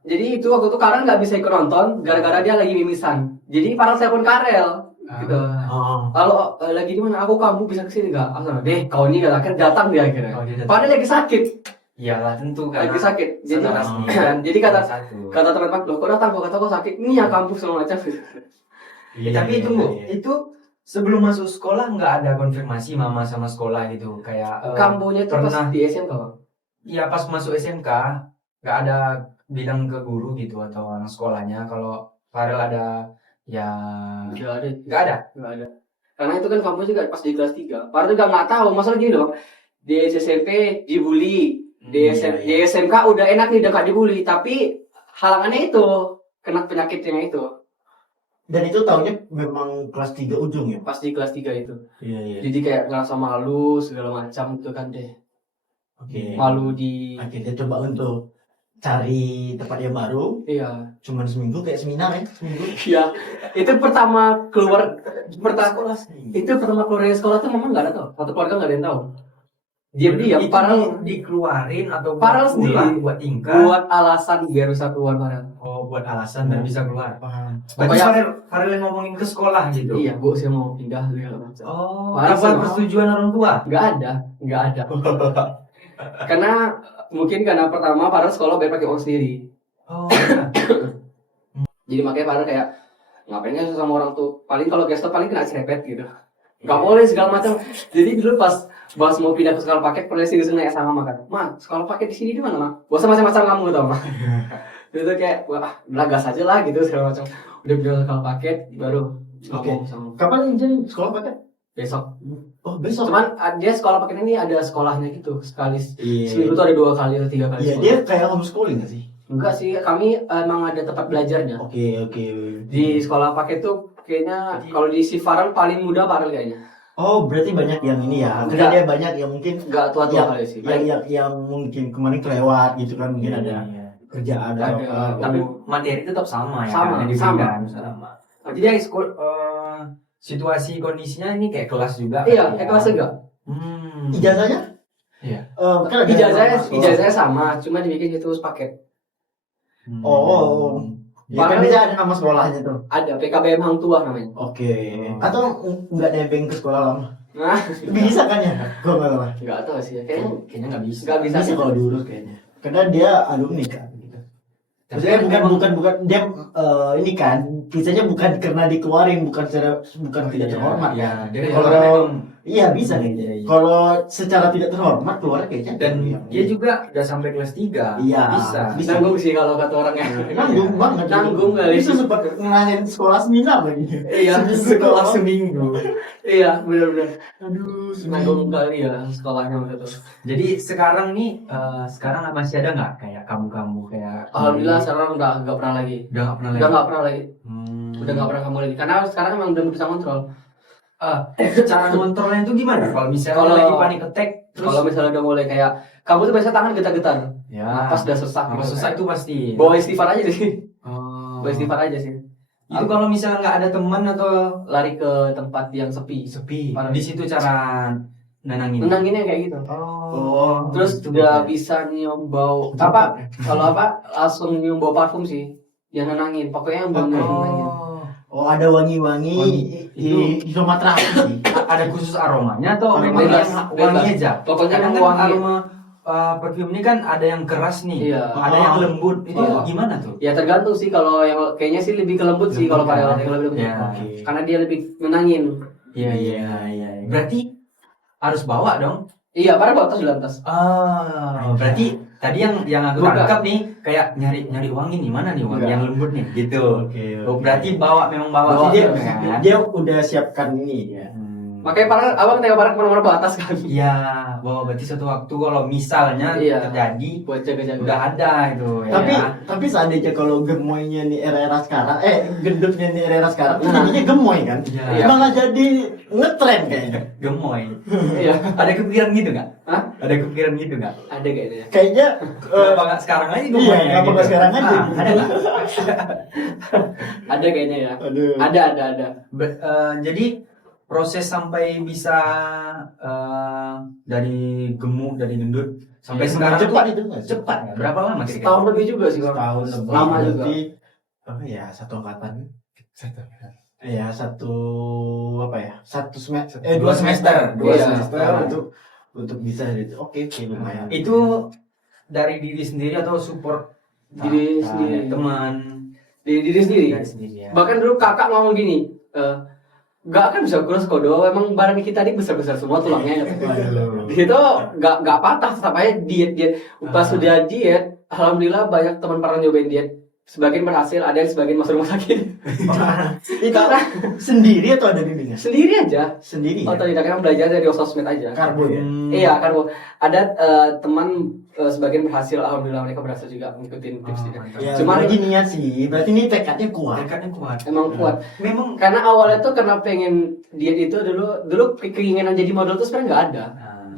jadi itu waktu itu Karel nggak bisa ikut nonton gara-gara dia lagi mimisan. Jadi Farel telepon Karel gitu. Kalau lagi di mana aku kamu bisa kesini nggak? Aku deh kau ini gak akan datang dia akhirnya. Padahal lagi sakit. Iyalah tentu kan. Lagi sakit. Jadi jadi kata teman-teman loh kok datang kok kata kok sakit. Ini ya kampus segala macam. Tapi itu sebelum masuk sekolah nggak ada konfirmasi mama sama sekolah gitu kayak Kambuhnya itu pas di SMK Bang. Iya pas masuk SMK nggak ada bilang ke guru gitu atau orang sekolahnya kalau Farel ada ya Nggak ada. Karena itu kan kampus juga pas di kelas 3. Farel juga nggak tahu masalah gini loh. Di SMP dibully. Di SMK udah enak nih udah gak dibully, tapi halangannya itu kena penyakitnya itu. Dan itu tahunnya memang kelas 3 ujung ya? Pas di kelas 3 itu. Iya. Jadi kayak ngerasa malu segala macam gitu kan deh. Oke. Malu di Akhirnya coba untuk cari tempat yang baru. iya. Cuman seminggu kayak seminar ya? Seminggu. Iya. Itu pertama keluar dari sekolah tuh memang nggak ada tau. Satu keluarga nggak ada yang tahu. Diam-diam Farel dikeluarin atau Farel sendiri buat tingkat buat alasan biar bisa keluar Farel. buat alasan dan bisa keluar. Paham. Berarti Pokoknya- Farel yang ngomongin ke sekolah gitu. Iya, Bu, saya mau pindah segala macam. Tanpa Farel persetujuan orang tua. nggak ada. Karena pertama Farel sekolah biar pakai uang sendiri. Jadi makanya Farel kayak ngapain kan sama orang tuh. Paling kalau gestor paling kena cerepet gitu. Nggak boleh segala macam. Jadi dulu pas mau pindah ke sekolah paket, pernah sih nanya sama Mama kan, Ma, sekolah paket di sini di mana, Ma? Gak usah macam-macam kamu gitu, Ma. Itu kayak, wah, gas aja lah gitu segala macam. Udah pindah ke sekolah paket, baru ngomong sama Kapan jadi sekolah paket? besok. Oh besok. Cuman dia sekolah paket ini ada sekolahnya gitu sekali. Iya. Seminggu tuh ada 2 kali atau 3 kali. Iya sekolah. dia kayak homeschooling nggak sih? Enggak sih, kami emang ada tempat belajarnya. Oke. Di sekolah paket tuh kayaknya kalau di si Farel paling muda Farel kayaknya. Oh berarti banyak yang ini ya? Karena Enggak. dia banyak yang mungkin Enggak tua-tua Yang- kali sih. yang mungkin kemarin kelewat gitu kan mungkin ada kerjaan atau Ada. apa. Tapi materi tetap sama ya. Sama, kan, yang sama. diberikan. Jadi ya situasi kondisinya ini kayak kelas juga. Iya, kan, kayak ya? kelas enggak. Ijazahnya? Iya. Kan ada Ijazahnya sama, cuma dibikin itu paket. Oh. Ya kan dia ada nama sekolahnya tuh. Ada PKBM Hang Tua namanya. Oke. Atau nggak nebeng ke sekolah lama? Nah, Bisa kan ya? Gue nggak tahu. enggak tahu sih. Kayaknya Kayaknya nggak bisa. enggak bisa. Bisa kalau diurus kayaknya. Karena dia alumni kan. Gitu. Maksudnya bukan dia ini kan kisahnya bukan karena dikeluarin bukan tidak terhormat ya. kan. Dia Kalau- memang- Iya bisa Iya, kayaknya. iya. Kalau secara tidak terhormat keluar kayaknya. dan dia juga udah sampai kelas 3. Iya. Bisa. Nanggung sih kalau kata orangnya. Nanggung banget. Nanggung kali. Bisa sempat ngerasain sekolah seminar lagi. Iya, sekolah seminggu. Iya, benar-benar. Aduh, Nanggung kali ya sekolahnya gitu. Jadi sekarang nih, sekarang masih ada nggak kayak kamu kayak? Alhamdulillah sekarang udah enggak pernah lagi. Udah nggak pernah Udah lagi. enggak pernah lagi. Udah enggak pernah kamu lagi. Karena sekarang emang udah bisa kontrol. Cara ngontrolnya itu gimana? Kalau misalnya Kalau- lagi panik attack, terus Kalau misalnya udah mulai kayak kamu tuh biasanya tangan getar-getar. ya Pas udah sesak. kalau gitu. susah itu pasti. Bawa istighfar aja sih. Oh. Bawa istighfar aja sih. Itu kalau misalnya nggak ada teman atau Lari ke tempat yang sepi. sepi, Parah. di situ cara nenangin. Nenanginnya kayak gitu. Oh. Terus itu udah betul. bisa nyium bau kalau langsung nyium bau parfum sih. Yang nenangin. Pokoknya yang bau nenangin. Oh ada wangi-wangi di aromaterapi sih. Ada khusus aromanya atau Aroma memang bebas, yang bebas. wangi aja? Pokoknya Kadang yang kan wangi. aroma perfume ini kan ada yang keras nih, Iya. ada yang lembut. Itu Iya. gimana tuh? Ya tergantung sih, kalau yang kayaknya sih lebih ke lembut sih kalau Pharrell yang lebih lembut. Ya. Oke. Karena dia lebih menangin. Iya, Iya, iya. Berarti harus bawa dong. Iya, Pharrell bawa tas di lantas. Berarti tadi yang aku Bukan. tangkap nih kayak nyari wangi nih, mana nih wangi Enggak. yang lembut nih gitu. Oke. Oh, berarti memang bawa Bawa, dia, kan? dia udah siapkan ini ya. Makanya Pharrell, abang tengok Pharrell kemana-mana bawa tas kan. Iya, bawa berarti suatu waktu kalau misalnya Iya. terjadi Buat jaga-jaga. udah ada itu ya. Tapi seandainya kalau gemoynya nih era-era sekarang, gendutnya nih era-era sekarang, jadinya gemoy kan? Iya. Malah jadi ngetren kayaknya. gemoy. Iya. Ada kepikiran gitu nggak? Hah? Ada kepikiran gitu nggak? Ada kayaknya. Kayaknya Kenapa nggak sekarang aja gemoy? iya, kenapa nggak sekarang aja? Ada nggak? Ada kayaknya ya. Aduh. Ada. Jadi proses sampai bisa dari gemuk, dari gendut sampai Iya, sekarang cepat tuh itu nggak sih? cepat ya? Berapa lama kira-kira? Setahun lebih juga sih. Bang. Setahun lebih. Lama juga. Berarti, apa ya, satu angkatan. Iya, satu apa ya? Dua semester. Dua Iya. semester untuk bisa gitu. Oke, lumayan. Itu dari diri sendiri atau support Diri sendiri. teman Diri sendiri. dari sendiri ya? Bahkan dulu kakak ngomong gini, gak akan bisa kurus kodo, emang badan kita ini besar-besar semua tulangnya. Waduh. Di situ gak patah, tetap aja diet. Pas sudah diet, alhamdulillah banyak teman para nyobain diet. Sebagian berhasil, ada yang sebagian masuk rumah sakit. Itu sendiri atau ada bimbingan? Sendiri aja. Sendiri. Otodidak, kan belajar dari sosmed aja. Karbo ya. Iya, kan Bu. Ada teman sebagian berhasil, alhamdulillah mereka berhasil juga ngikutin tips ini. Ya, Cuman berarti niat sih. Berarti ini tekadnya kuat. Tekadnya kuat. emang kuat. Memang Karena awalnya tuh karena pengen diet itu dulu keinginan jadi model tuh sebenarnya nggak ada.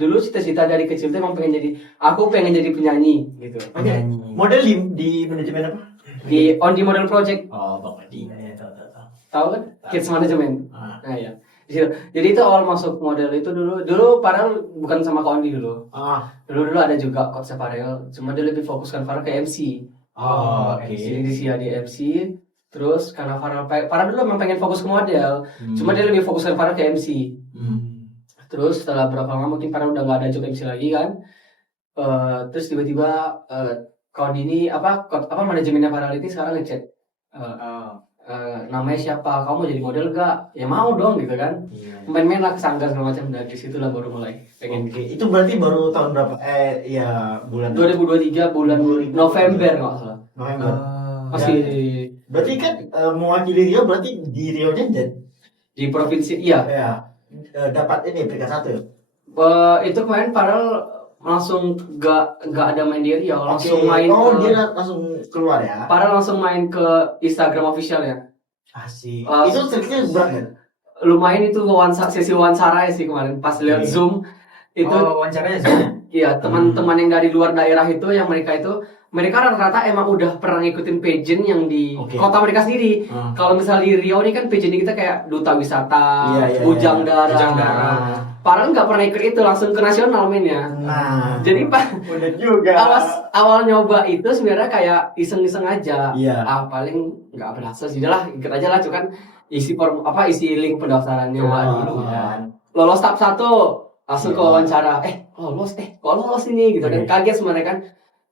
Dulu cita-cita dari kecil tuh emang pengen jadi penyanyi gitu. penyanyi. Model di manajemen apa? Di On The Model Project, Oh, Bang Adi. Ya, tahu. tahu kan? Kids Management. Ah. Nah ya. Di situ. Jadi itu awal masuk model itu dulu Farel bukan sama Kak Ondi dulu. Dulu ada juga konsep Farel, cuma dia lebih fokuskan Farel ke MC. Oh, oke. Jadi dia di MC. Terus karena Farel dulu memang pengen fokus ke model, cuma dia lebih fokuskan Farel ke MC. Terus setelah berapa lama mungkin Farel udah nggak ada job MC lagi kan. Terus tiba-tiba Kak Ondi ini apa manajemennya Farel ini sekarang ngechat. Namanya siapa? Kamu mau jadi model gak? Ya mau dong gitu kan. Main-main lah kesanggar segala macam. Dari situ lah baru mulai pengen. Oke, itu berarti baru tahun berapa? Bulan 2023 bulan November nggak salah. November. Masih Berarti kan mewakili Riau berarti di Riau nya di provinsi. Iya. ya dapat ini peringkat 1 ya? Itu kemarin Farel langsung gak ada main di Riau, langsung Oke. main. Dia langsung keluar ya? Farel langsung main ke Instagram official ya. Asik. Langsung- Itu triknya berat kan? Lumayan itu sesi wawancara ya sih kemarin pas lihat Oke. Zoom itu. wawancaranya sih. Iya, teman-teman yang dari luar daerah itu yang mereka rata-rata emang udah pernah ngikutin pageant yang di Oke. kota mereka sendiri. Hmm. Kalau misal di Riau ini kan pageant kita kayak duta wisata, Iya, bujang iya. dara. Bujang dara. Farel nggak pernah ikut itu, langsung ke nasional mainnya. Nah, Jadi Pak, udah juga. awal nyoba itu sebenarnya kayak iseng-iseng aja. Iya. Paling nggak berhasil sih, lah ikut aja lah, cuman isi link pendaftarannya. Coba Ah. dulu kan. Lolos tahap 1 langsung ke Iya. wawancara. Kok lolos ini gitu kan. Oke. Kaget sebenarnya kan.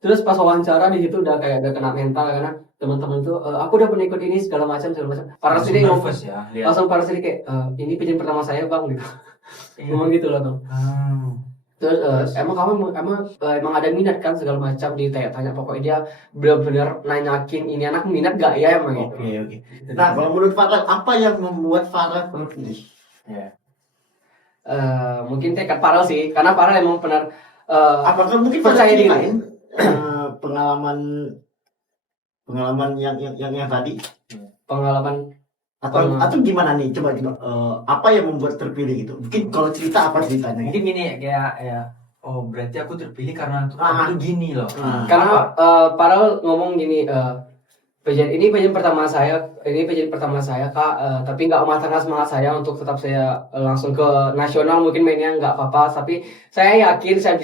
Terus pas wawancara di situ udah kayak udah kena mental karena teman-teman tuh aku udah pernah ikut ini segala macam. Farel sendiri ngomong, nervous ya. Lihat. langsung Farel sendiri kayak ini pageant pertama saya bang gitu. Ngomong gitu loh tuh. Terus emang ada minat kan segala macam, ditanya pokoknya dia benar-benar nanyakin ini anak minat gak ya emang gitu. Oke. Nah, kalau menurut Farel, apa yang membuat Farel terpilih? Mungkin tekad Farel sih, karena Farel emang benar Apakah mungkin percaya pada diri. lain pengalaman yang tadi Pengalaman atau gimana nih? Coba apa yang membuat terpilih gitu? Mungkin kalau cerita apa ceritanya? Mungkin gini kayak ya. Oh berarti aku terpilih karena aku Ah. tuh gini loh. karena Farel ngomong gini, pageant pertama saya Kak, tapi nggak mematahkan semangat saya untuk tetap saya langsung ke nasional, mungkin mainnya nggak apa-apa, tapi saya yakin saya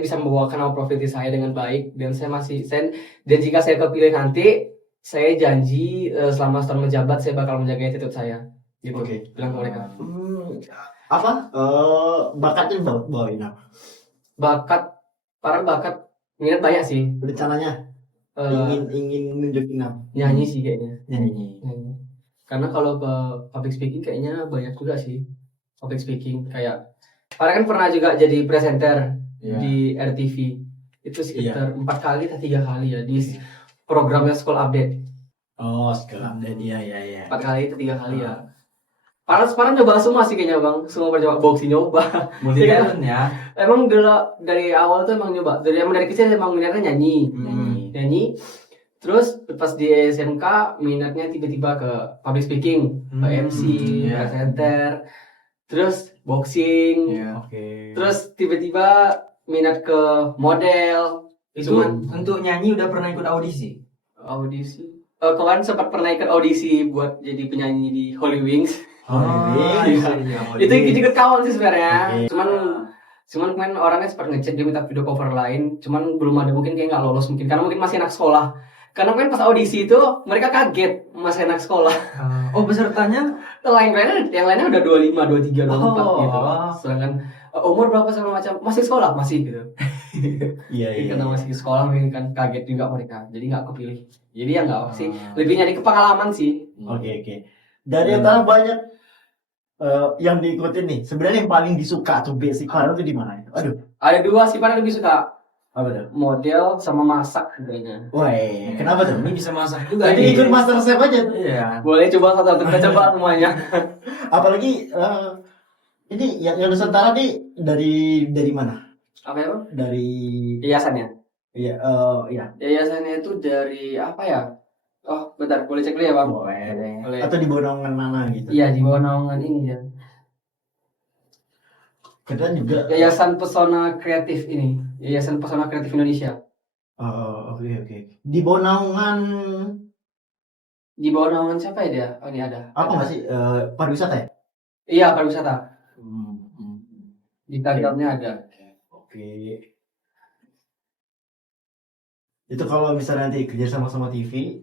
bisa membawakan nama provinsi saya dengan baik, dan dan jika saya kepilih nanti saya janji selama setahun menjabat saya bakal menjaga attitude saya gitu. Oke. Bilang ke mereka. Bakatnya bawain apa? Bakat Parah bakat minat banyak sih. Rencananya Eh, ingin nunjukin apa? nyanyi sih kayaknya. Nyanyi. Nyanyi. Karena kalau ke public speaking kayaknya banyak juga sih. Public speaking kayak Farah kan pernah juga jadi presenter Iya. di RTV. Itu sekitar 4 kali atau 3 kali ya di programnya School Update. Oh, sekarang dan iya. 4 kali atau 3 kali ya. Farah nyoba semua sih kayaknya bang. Semua percoba boxing nyoba. Multi talent ya. Emang dulu dari awal tuh emang nyoba. Dari kecil emang minatnya nyanyi. Nyanyi. Terus pas di SMK minatnya tiba-tiba ke public speaking, ke MC, iya. presenter, terus boxing, Iya. Oke. terus tiba-tiba minat ke model. Itu Cuman untuk nyanyi udah pernah ikut audisi? audisi. Kemarin sempat pernah ikut audisi buat jadi penyanyi di Holy Wings. iya. Itu ikut kawan sih sebenarnya. Oke. Cuman kemarin orangnya sempat ngechat dia minta video cover lain, cuman belum ada, mungkin kayak nggak lolos mungkin karena mungkin masih anak sekolah. Karena kan pas audisi itu mereka kaget masih anak sekolah. Oh, pesertanya? Yang lainnya udah 25, 23, 24 Oh. gitu. Sedangkan umur berapa segala macam masih sekolah masih gitu. Iya. Karena masih sekolah mungkin kan kaget juga mereka. Jadi nggak kepilih. Jadi ya nggak apa sih. Ah. Lebih nyari pengalaman sih. Oke. Dari antara banyak yang diikutin nih, sebenarnya yang paling disuka atau basic Farah itu di mana? Aduh, Ada 2 sih paling lebih suka, apa tuh? model sama masak kayaknya. Woi, kenapa tuh? Ini bisa masak juga. Tadi ikut Master Chef aja. Iya. Boleh coba satu-satu kita coba semuanya. Apalagi ini yang Nusantara nih dari mana? Apa ya bang? Dari Yayasannya. iya Yayasannya itu dari apa ya? Oh bentar, boleh cek dulu ya bang? Boleh. atau di bawah naungan mana gitu. Iya di bawah naungan ini ya. Kita juga Yayasan Pesona Kreatif ini. Yayasan Pesona Kreatif Indonesia. oke. Di bawah naungan Di bawah naungan siapa ya dia? Oh ini ada. apa nggak sih? Pariwisata ya? Iya pariwisata. Hmm. Di Instagramnya ada. Oke. Itu kalau misalnya nanti kerja sama TV,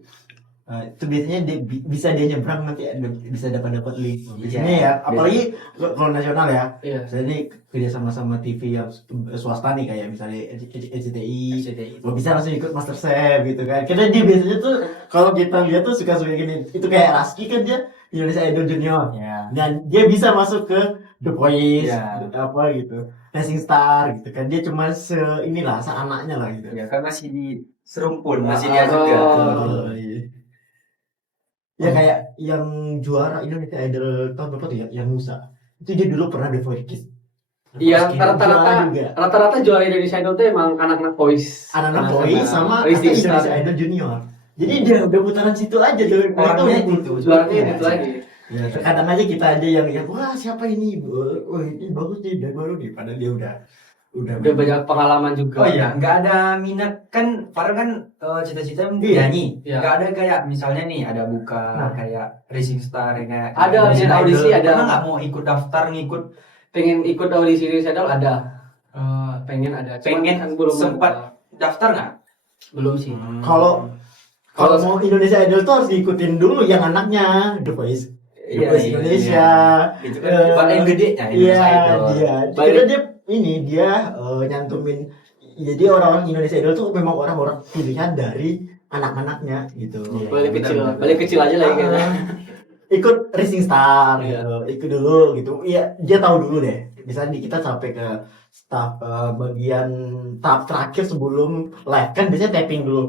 itu biasanya bisa dia nyebrang nanti bisa dapat link. Biasanya ya, apalagi kalau nasional ya. Iya. Misalnya ini kerja sama TV yang swasta nih kayak misalnya RCTI. Lo bisa langsung ikut Master Chef gitu kan. Karena dia biasanya tuh kalau kita lihat tuh suka gini. Itu kayak Raski kan dia Indonesia Idol Junior. Iya. Dan dia bisa masuk ke The Voice, Iya. apa gitu, Rising Star gitu kan. Dia cuma inilah seanaknya lah gitu. Ya kan masih di serumpun, masih dia dia juga. Oh, iya. Ya kayak yang juara Indonesia Idol tahun berapa tuh ya, yang Nusa. Itu dia dulu pernah The Voice Kids. Iya, Juara juga. rata-rata juara Indonesia Idol tuh emang anak-anak voice. Anak-anak Voice sama Rising Indonesia Star. Idol Junior. Jadi dia udah putaran situ aja tuh. Orangnya itu. Juaranya itu lagi. Ya, terkadang aja kita aja yang lihat, wah siapa ini? Wah ini bagus nih, dan baru nih. Padahal dia udah Udah banyak pengalaman juga. Oh iya, nggak ada minat kan? Farah kan cita-cita Iya. nyanyi. Iya. Nggak ada kayak misalnya nih ada buka Nah. kayak Rising Star kayak Ada, Indonesian ada audisi, Idol. ada. Pernah nggak mau ikut daftar ngikut? Pengen ikut audisi Indonesia Idol ada. Pengen ada. Cuman Pengen kan belum sempat ada. daftar nggak? Belum sih. Kalau mau Indonesia Idol tuh harus diikutin dulu yang anaknya The Voice. The Iya, Voice iya, Indonesia. Itu kan paling gede ya Iya, Indonesia Idol. dia. Balik- Karena dia nyantumin. Jadi orang-orang Indonesia Idol tuh memang orang-orang pilihan dari anak-anaknya gitu. Iya. Balik kecil aja lah ya kayaknya. Ikut Rising Star Iya. gitu. Ikut dulu gitu. Iya, dia tahu dulu deh. Misalnya kita sampai ke tahap bagian tahap terakhir sebelum live kan biasanya tapping dulu.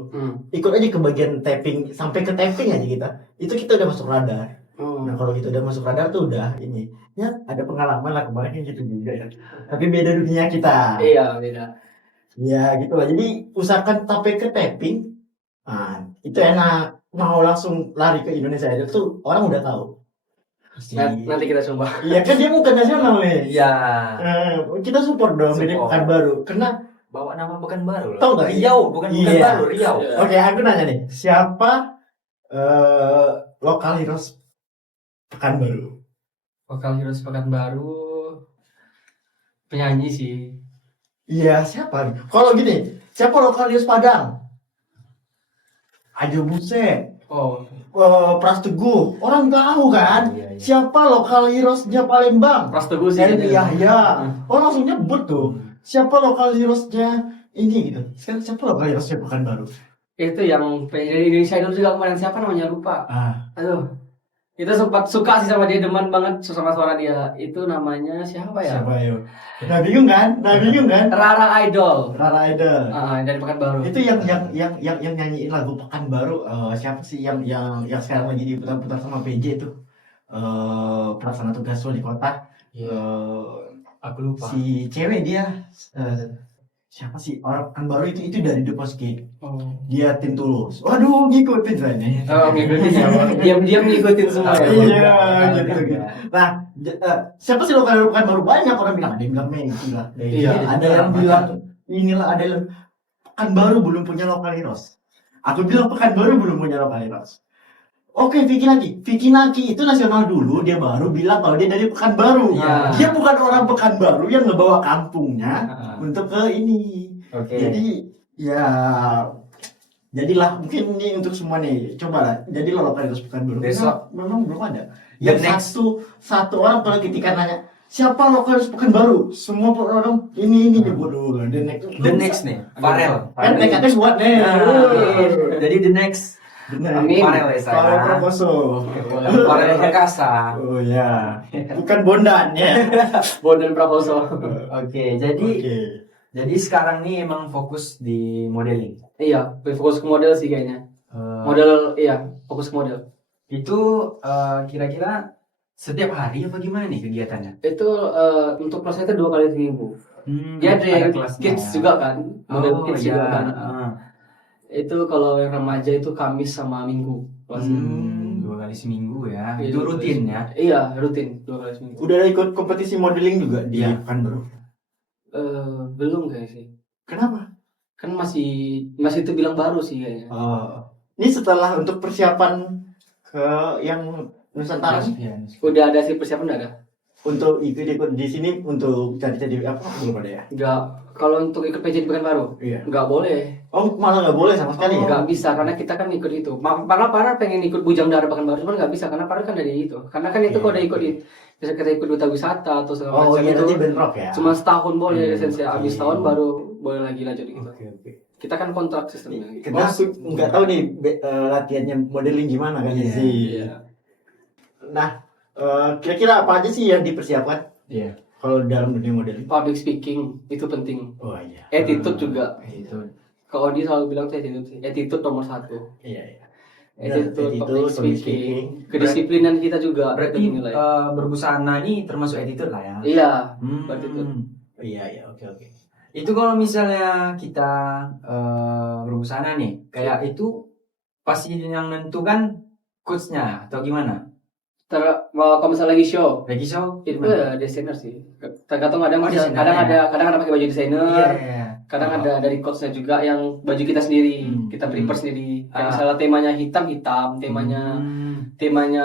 Ikut aja ke bagian tapping sampai ke tapping aja kita. Itu kita udah masuk radar. Nah kalau kita udah masuk radar tuh udah ini ya ada pengalaman lah kemarin gitu juga ya. Tapi beda dunia kita. Iya, beda. Ya gitu lah. Jadi usahakan sampai ke tapping. Nah, itu enak. Mau langsung lari ke Indonesia Idol tuh orang udah tahu. Nanti kita coba. Iya kan dia bukan nasional nih. Iya. Kita support dong dari Support. Pekanbaru. Karena Bawa nama Pekanbaru loh. Tahu nggak? Riau, bukan Iya. Pekanbaru, Riau. Iya. oke aku nanya nih, siapa lokal heroes Pekanbaru? Vokal Heroes Pekanbaru penyanyi sih. Iya siapa? Kalau gini, siapa lokal heroes Padang? Ajo Buset, Oh, Pras Teguh, orang tahu kan? Iya, iya. Siapa lokal heroesnya Palembang? Pras Teguh sih. Erwin Yahya. Orang langsung nyebut tuh. Siapa lokal heroesnya ini gitu. Sekarang siapa loh kali harusnya Pekanbaru? Itu yang dari Indonesia Idol juga kemarin, siapa namanya lupa. Aduh, itu sempat suka sih sama dia, demen banget sama suara dia. Itu namanya siapa ya? Siapa yo? Nah bingung kan? Rara Idol. Rara Idol. Dari Pekanbaru. Itu yang nyanyiin lagu Pekanbaru, siapa sih yang sekarang lagi diputar-putar sama PJ itu? Pelaksana tugas wali kota. Aku lupa. Si cewek dia, siapa sih orang Pekanbaru itu dari The Post Gate. Dia tim Tulus. Waduh, ngikutin saya. Ngikutin ya. Diam-diam ngikutin semua. Iya, gitu. Nah, siapa sih lokal Pekanbaru? Banyak orang bilang, ada yang bilang Megi lah. Iya. Ada yang bilang inilah, ada yang Pekanbaru belum punya lokal heroes. Aku bilang Pekanbaru belum punya lokal heroes. Oke, Vicky Naki itu nasional dulu, dia baru bilang kalau dia dari Pekanbaru. Iya. Dia bukan orang Pekanbaru yang ngebawa kampungnya untuk ke ini. Oke. Jadi ya jadilah mungkin ini untuk semua nih, cobalah jadilah lokal heroes Pekanbaru. Besok. Memang belum ada. The Yang satu orang kalau ketika nanya siapa lokal heroes Pekanbaru, semua orang ini nyebut dulu. The next nih, Farel. Kan TKT buat nih. Jadi the next Amin. Farel ya saya. Farel Prakoso. Farel Perkasa. Oh ya, bukan Bondan ya. Bondan Prakoso. Oke, jadi sekarang nih emang fokus di modeling. Iya, fokus ke model sih kayaknya. Fokus ke model. Itu kira-kira setiap hari apa gimana nih kegiatannya? Itu untuk kelasnya itu 2 kali seminggu. Dia ada kelasnya kids ya. juga kan, model kids juga iya. kan. Itu kalau yang remaja itu Kamis sama Minggu kelasnya. 2 kali seminggu ya. Iya, Itu 2 kali rutin seminggu. ya. Iya, rutin 2 kali seminggu. Udah ada ikut kompetisi modeling juga di Iya. Pekanbaru. Belum kayaknya sih. Kenapa? Kan masih itu bilang baru sih kayaknya. Ini setelah untuk persiapan ke yang Nusantara nih, Iya. Udah ada sih persiapan, udah ada. untuk ikut di sini untuk cari-cari apa belum ada ya? Enggak, kalau untuk ikut PJ di Pekanbaru Iya. enggak boleh. Oh malah nggak boleh sama sekali ya? Nggak bisa karena kita kan ikut itu. Para pengen ikut Bujang Dara Pekanbaru cuman nggak bisa karena para kan dari itu. Karena kan itu Iya, kalau udah ikut iya. bisa kita ikut duta wisata atau segala Oh macam iya itu. nanti bentrok ya? Cuma setahun boleh lisensi, oke. habis tahun baru boleh lagi lanjut gitu. Oke. Kita kan kontrak sistemnya. Gitu. Kita nggak tahu nih latihannya modeling gimana kan sih? Iya. Nah, kira-kira apa aja sih yang dipersiapkan? Iya. Kalau dalam dunia modeling? Public speaking itu penting. Oh iya. Attitude juga. Itu. Kalau dia selalu bilang tuh attitude sih. Attitude nomor 1. Iya. Attitude, Attitude, public speaking, speaking. kedisiplinan kita juga Berarti kita menilai. berbusana ini termasuk attitude lah ya. Iya, Hmm. attitude. Iya, oke. Itu kalau misalnya kita berbusana nih, kayak itu pasti yang nentukan coachnya atau gimana? Kalau misalnya lagi show, Lagi show? itu gimana? desainer sih. Tergantung ada desainer, kadang ada pakai baju desainer, Iya. kadang ada dari coachnya juga yang baju kita sendiri, kita prepare sendiri. Kayak misalnya temanya hitam, temanya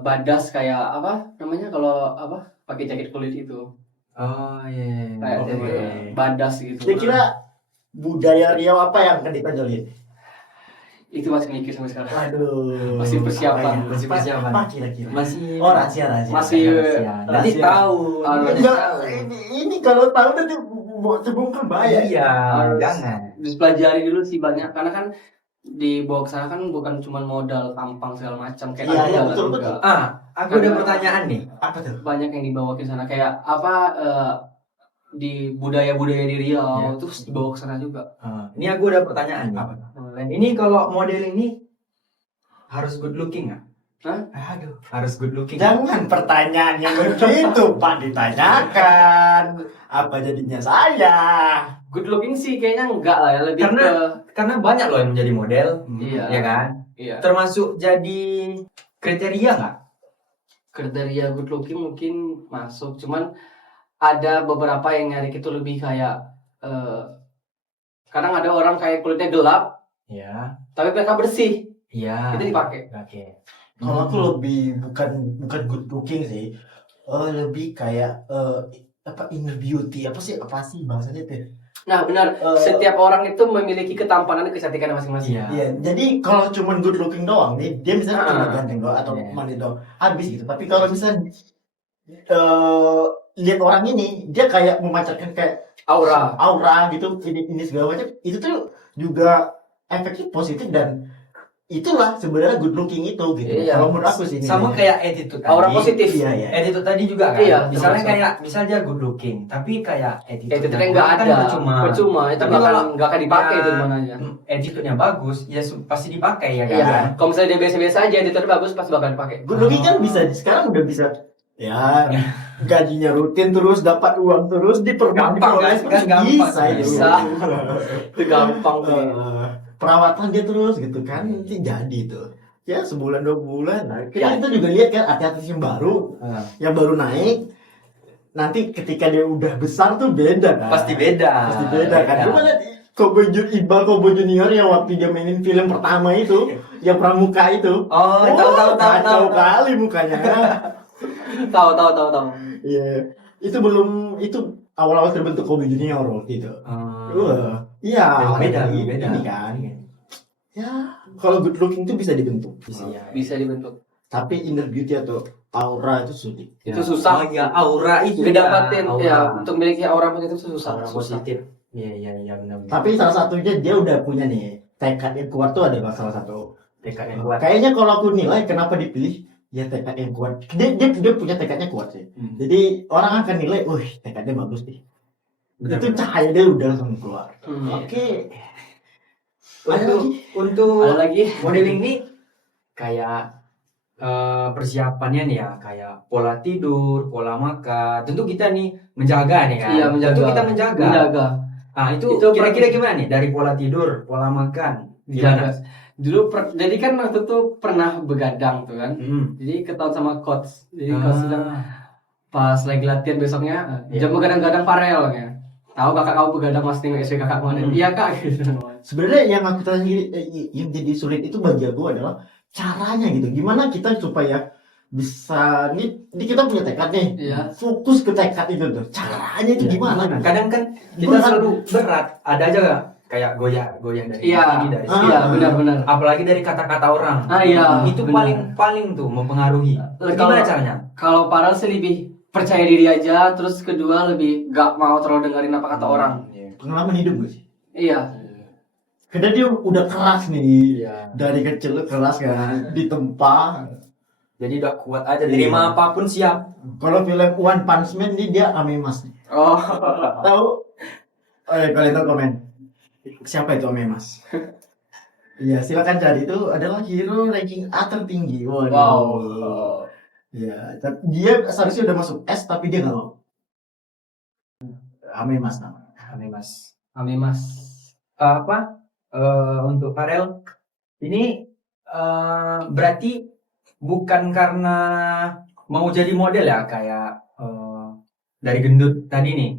badas kayak apa namanya kalau apa pakai jaket kulit itu, Oh iya. kayak Oke. tema badas gitu. Kira-kira budaya Riau apa yang akan ditonjolin? Itu masih mikir sampai sekarang. Aduh. Masih persiapan. Masih persiapan. Apa kira-kira? Masih Oh rahasia. Masih nanti rahasia. tahu. Enggak, ini kalau tahu nanti terbongkar bahaya. Iya, Harus jangan. dipelajari dulu sih banyak karena kan dibawa ke sana kan bukan cuma modal tampang segala macam kayak Iya, ada iya, modal betul. juga. Aku ada pertanyaan nih. Apa tuh? Banyak yang dibawa ke sana kayak apa di budaya-budaya di Riau Iya. terus dibawa ke sana juga. Ini aku ada pertanyaan nih. Apa? Ini kalau modeling ini harus good looking nggak? Aduh. Harus good looking. Jangan pertanyaan yang begitu Pak ditanyakan. Apa jadinya saya? Good looking sih kayaknya enggak lah ya, lebih Karena banyak loh yang menjadi model, Iya. ya kan? iya. Termasuk jadi kriteria nggak? Kriteria good looking mungkin masuk, cuman ada beberapa yang nyari itu lebih kayak kadang ada orang kayak kulitnya gelap Ya. tapi mereka bersih, Iya. itu dipakai. Oke. Kalau aku lebih bukan good looking sih. Lebih kayak apa inner beauty apa sih bahasanya tuh? Nah benar, setiap orang itu memiliki ketampanan dan kecantikan masing-masing. Iya. Iya, jadi kalau cuma good looking doang nih, dia misalnya cuma ganteng doang atau Iya. manis doang, habis gitu. Tapi kalau misalnya lihat orang ini, dia kayak memancarkan kayak Aura. gitu, ini segala macam, itu tuh juga efeknya positif dan itulah sebenarnya good looking itu gitu. Iya. Kalau menurut aku sih ini. Sama kayak attitude tadi. Aura positif. Iya, iya. Attitude tadi juga kan. Iya, Misalnya termasuk. kayak misal dia good looking, tapi kayak attitude Attitude-nya nggak ada. Percuma. Itu Tapi nggak kalau akan dipakai itu di mananya. Attitude-nya bagus, ya pasti dipakai ya kan. Iya. Kalau misalnya dia biasa-biasa aja, attitude bagus pasti bakal dipakai. Good looking kan bisa sekarang udah bisa ya gajinya rutin terus dapat uang terus Gampang, diperoleh kan? Gampang. bisa itu. Bisa. Itu gampang tuh. Perawatan dia terus gitu kan nanti jadi tuh ya sebulan 2 bulan. Nah, Ya. kita juga lihat kan artis yang baru naik nanti ketika dia udah besar tuh beda kan. Pasti beda. Pasti beda kan. Lu lihat Cowboy Junior yang waktu dia mainin film pertama itu yang pramuka itu. Oh, tahu. Kacau kali mukanya. Tahu. Iya. Itu belum itu awal-awal terbentuk Cowboy Junior waktu itu. Iya, Beda. ini kan. Ya, kalau good looking itu bisa dibentuk. Bisa dibentuk. Tapi inner beauty atau aura itu sulit. Itu susah. Oh ya, aura itu. Ngedapatin Aura. ya untuk memiliki aura positif itu susah. Aura positif. Iya benar. Tapi salah satunya dia udah punya nih tekad yang kuat tuh adalah salah satu. tekad yang kuat. Kayaknya kalau aku nilai kenapa dipilih ya tekad yang kuat. Dia punya tekadnya kuat sih. Jadi orang akan nilai, wih tekadnya bagus nih. Itu cahaya dia udah langsung keluar. Oke. Untuk Ada lagi? modeling ini kayak persiapannya nih ya, kayak pola tidur, pola makan. Tentu kita nih menjaga nih kan. Iya, menjaga. Tentu kita menjaga. Ah, itu Itu kira-kira gimana nih dari pola tidur, pola makan? Dijaga. Gimana? Dulu jadi kan waktu itu pernah begadang tuh kan. Jadi ketahuan sama coach. Jadi coach bilang pas lagi latihan besoknya Iya. jam begadang-gadang Farel ya. Tahu kakak kau begadang mas tengok istri kakak kemana? Iya kak gitu. Sebenarnya yang aku tanya yang jadi sulit itu bagi aku adalah caranya gitu. Gimana kita supaya bisa ini kita punya tekad nih. Iya. Fokus ke tekad itu tuh. Caranya itu gimana? Gitu? Kadang kan kita Berat. selalu berat. Ada aja gak? Kayak goyah dari Iya. sini dari sini. Iya benar-benar. Apalagi dari kata-kata orang. Iya. Itu benar. paling tuh mempengaruhi. Kalau- Gimana caranya? Kalau Farel sih lebih percaya diri aja, terus kedua lebih gak mau terlalu dengerin apa kata orang. Pengalaman hidup gak sih? Iya. Karena dia udah keras nih. Iya. Dari kecil keras kan. Ditempa. Jadi udah kuat aja. Iya. Terima apapun siap. Kalau film One Punch Man nih dia Amemas nih. Oh. Tahu? Kalian tahu komen. Siapa itu Amemas? Iya, silakan cari, itu adalah hero ranking A tertinggi. Waduh. Wow. Iya, dia seharusnya udah masuk S tapi dia nggak mau. Amemas namanya. Amemas. Apa? Untuk Farel ini berarti bukan karena mau jadi model ya, kayak dari gendut tadi nih,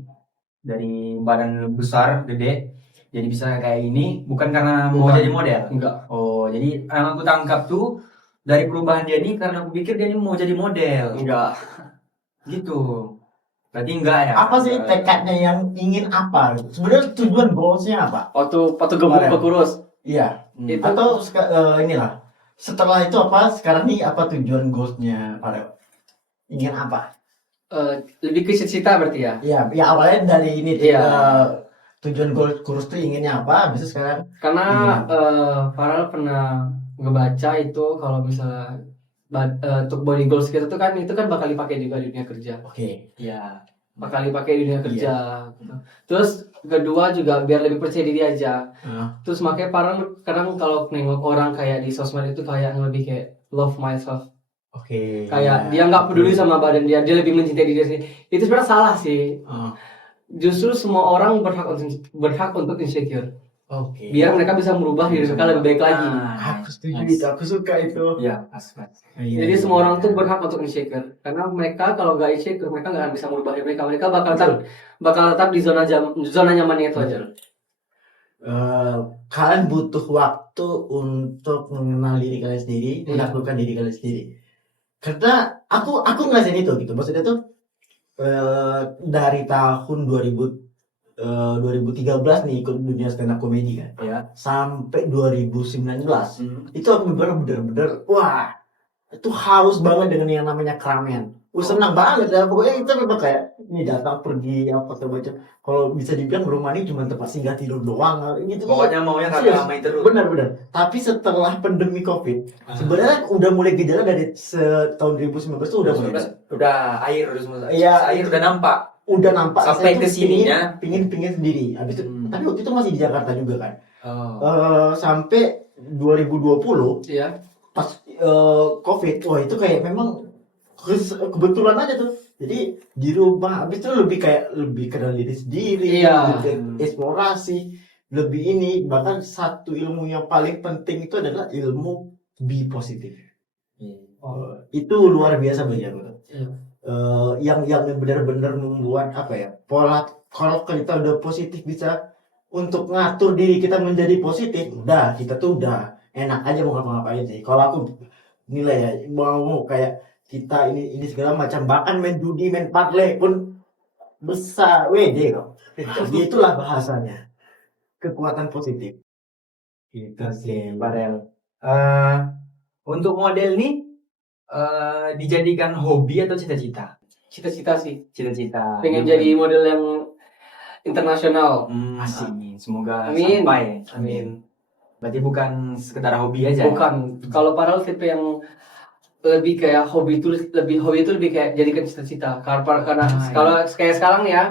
dari badan besar gede jadi bisa kayak ini, bukan karena mau Bukan. jadi model. Enggak. Oh, jadi yang aku tangkap tuh dari perubahan dia ini karena aku pikir dia ini mau jadi model Enggak. gitu. Berarti enggak ya? Apa sih tekadnya yang ingin apa? Sebenarnya tujuan goalsnya apa? Waktu gemuk Farel. kurus. Iya. Itu Atau inilah. Setelah itu apa? Sekarang nih apa tujuan goalsnya Farel? Ingin apa? lebih ke cita-cita berarti ya. Iya, ya awalnya dari ini Iya. tujuan goal kurus tuh inginnya apa? Bisa sekarang? Karena Farel pernah ngebaca itu kalau misalnya untuk body goals kita tuh kan itu kan bakal dipakai juga di dunia kerja. Oke. Iya. Bakal dipakai di dunia kerja. Gitu. Terus kedua juga biar lebih percaya diri aja. Terus makanya Farel kadang kalau nengok orang kayak di sosmed itu kayak lebih kayak love myself. Oke. Kayak dia nggak peduli sama badan dia lebih mencintai diri sendiri. Itu sebenarnya salah sih. Justru semua orang berhak untuk insecure. Oke. Biar mereka bisa merubah diri mereka lebih baik lagi. Aku setuju itu, aku suka itu. Iya, pas. Iya, Jadi iya, semua orang iya. tuh berhak untuk insecure. Karena mereka kalau nggak insecure mereka nggak akan bisa merubah diri mereka. Mereka bakal tetap di zona nyamannya itu aja. Kalian butuh waktu untuk mengenal diri kalian sendiri, Iya. menaklukkan diri kalian sendiri. Karena aku ngerasain itu gitu. Maksudnya tuh dari tahun 2013 nih ikut dunia stand up comedy kan. Iya. Sampai 2019 itu aku bener-bener wah itu haus banget dengan yang namanya keramaian. senang banget ya. Pokoknya kita memang kayak ini datang pergi apa macam. Kalau bisa dibilang rumah ini cuma tempat singgah tidur doang gitu. Pokoknya maunya kagak main terus. Benar. Tapi setelah pandemi Covid, sebenarnya udah mulai gejala dari tahun 2019 tuh udah mulai. Udah air udah semua. Iya, air udah nampak. Udah nampak Sampai saya tuh ke sininya. pingin sendiri. Habis itu, tapi waktu itu masih di Jakarta juga kan. Sampai 2020 Iya. pas Covid, wah itu kayak memang kebetulan aja tuh. Jadi di rumah, habis itu lebih kenal diri sendiri, Iya. lebih eksplorasi, lebih ini. Bahkan satu ilmu yang paling penting itu adalah ilmu be positif. Itu luar biasa bagi aku. Iya. Yang benar-benar membuat apa ya, pola kalau kita udah positif bisa untuk ngatur diri kita menjadi positif, udah kita tuh udah enak aja mau ngapa-ngapain sih. Kalau aku nilai ya, mau kayak kita ini segala macam, bahkan main judi, main parlay pun besar WD kok. Jadi itulah bahasanya kekuatan positif. Gitu sih, Barel. Untuk model nih dijadikan hobi atau cita-cita? Cita-cita sih. Cita-cita. Pengen jadi model yang internasional. Asik. Semoga Amin. sampai. Amin. Berarti bukan sekedar hobi aja. Bukan. Kalau Parel tipe yang lebih kayak hobi itu lebih kayak jadikan cita-cita. Karena kalau kayak sekarang nih ya,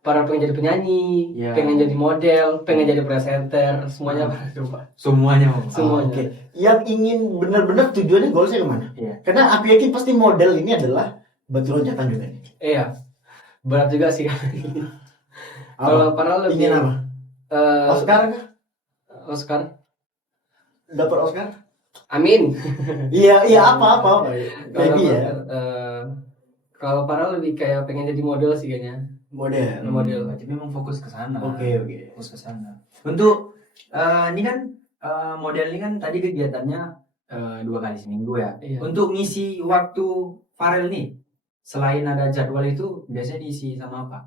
Parel pengen jadi penyanyi, Iya. pengen jadi model, pengen jadi presenter, semuanya coba. Semuanya. Semuanya. Oke. Yang ingin benar-benar tujuannya goalsnya kemana? Iya. Karena aku yakin pasti model ini adalah batu loncatan juga nih. Iya. Berat juga sih. Kalau Parel lebih Ingin apa? Oscar kah? Oscar. Dapat Oscar? Amin. Iya apa. Baby ya. Kalau Parel lebih kayak pengen jadi model sih kayaknya. Model. Model. Berarti memang fokus ke sana. Oke. Fokus ke sana. Untuk ini kan model ini kan tadi kegiatannya 2 kali seminggu ya. Iya. Untuk ngisi waktu Farel nih, selain ada jadwal itu biasanya diisi sama apa?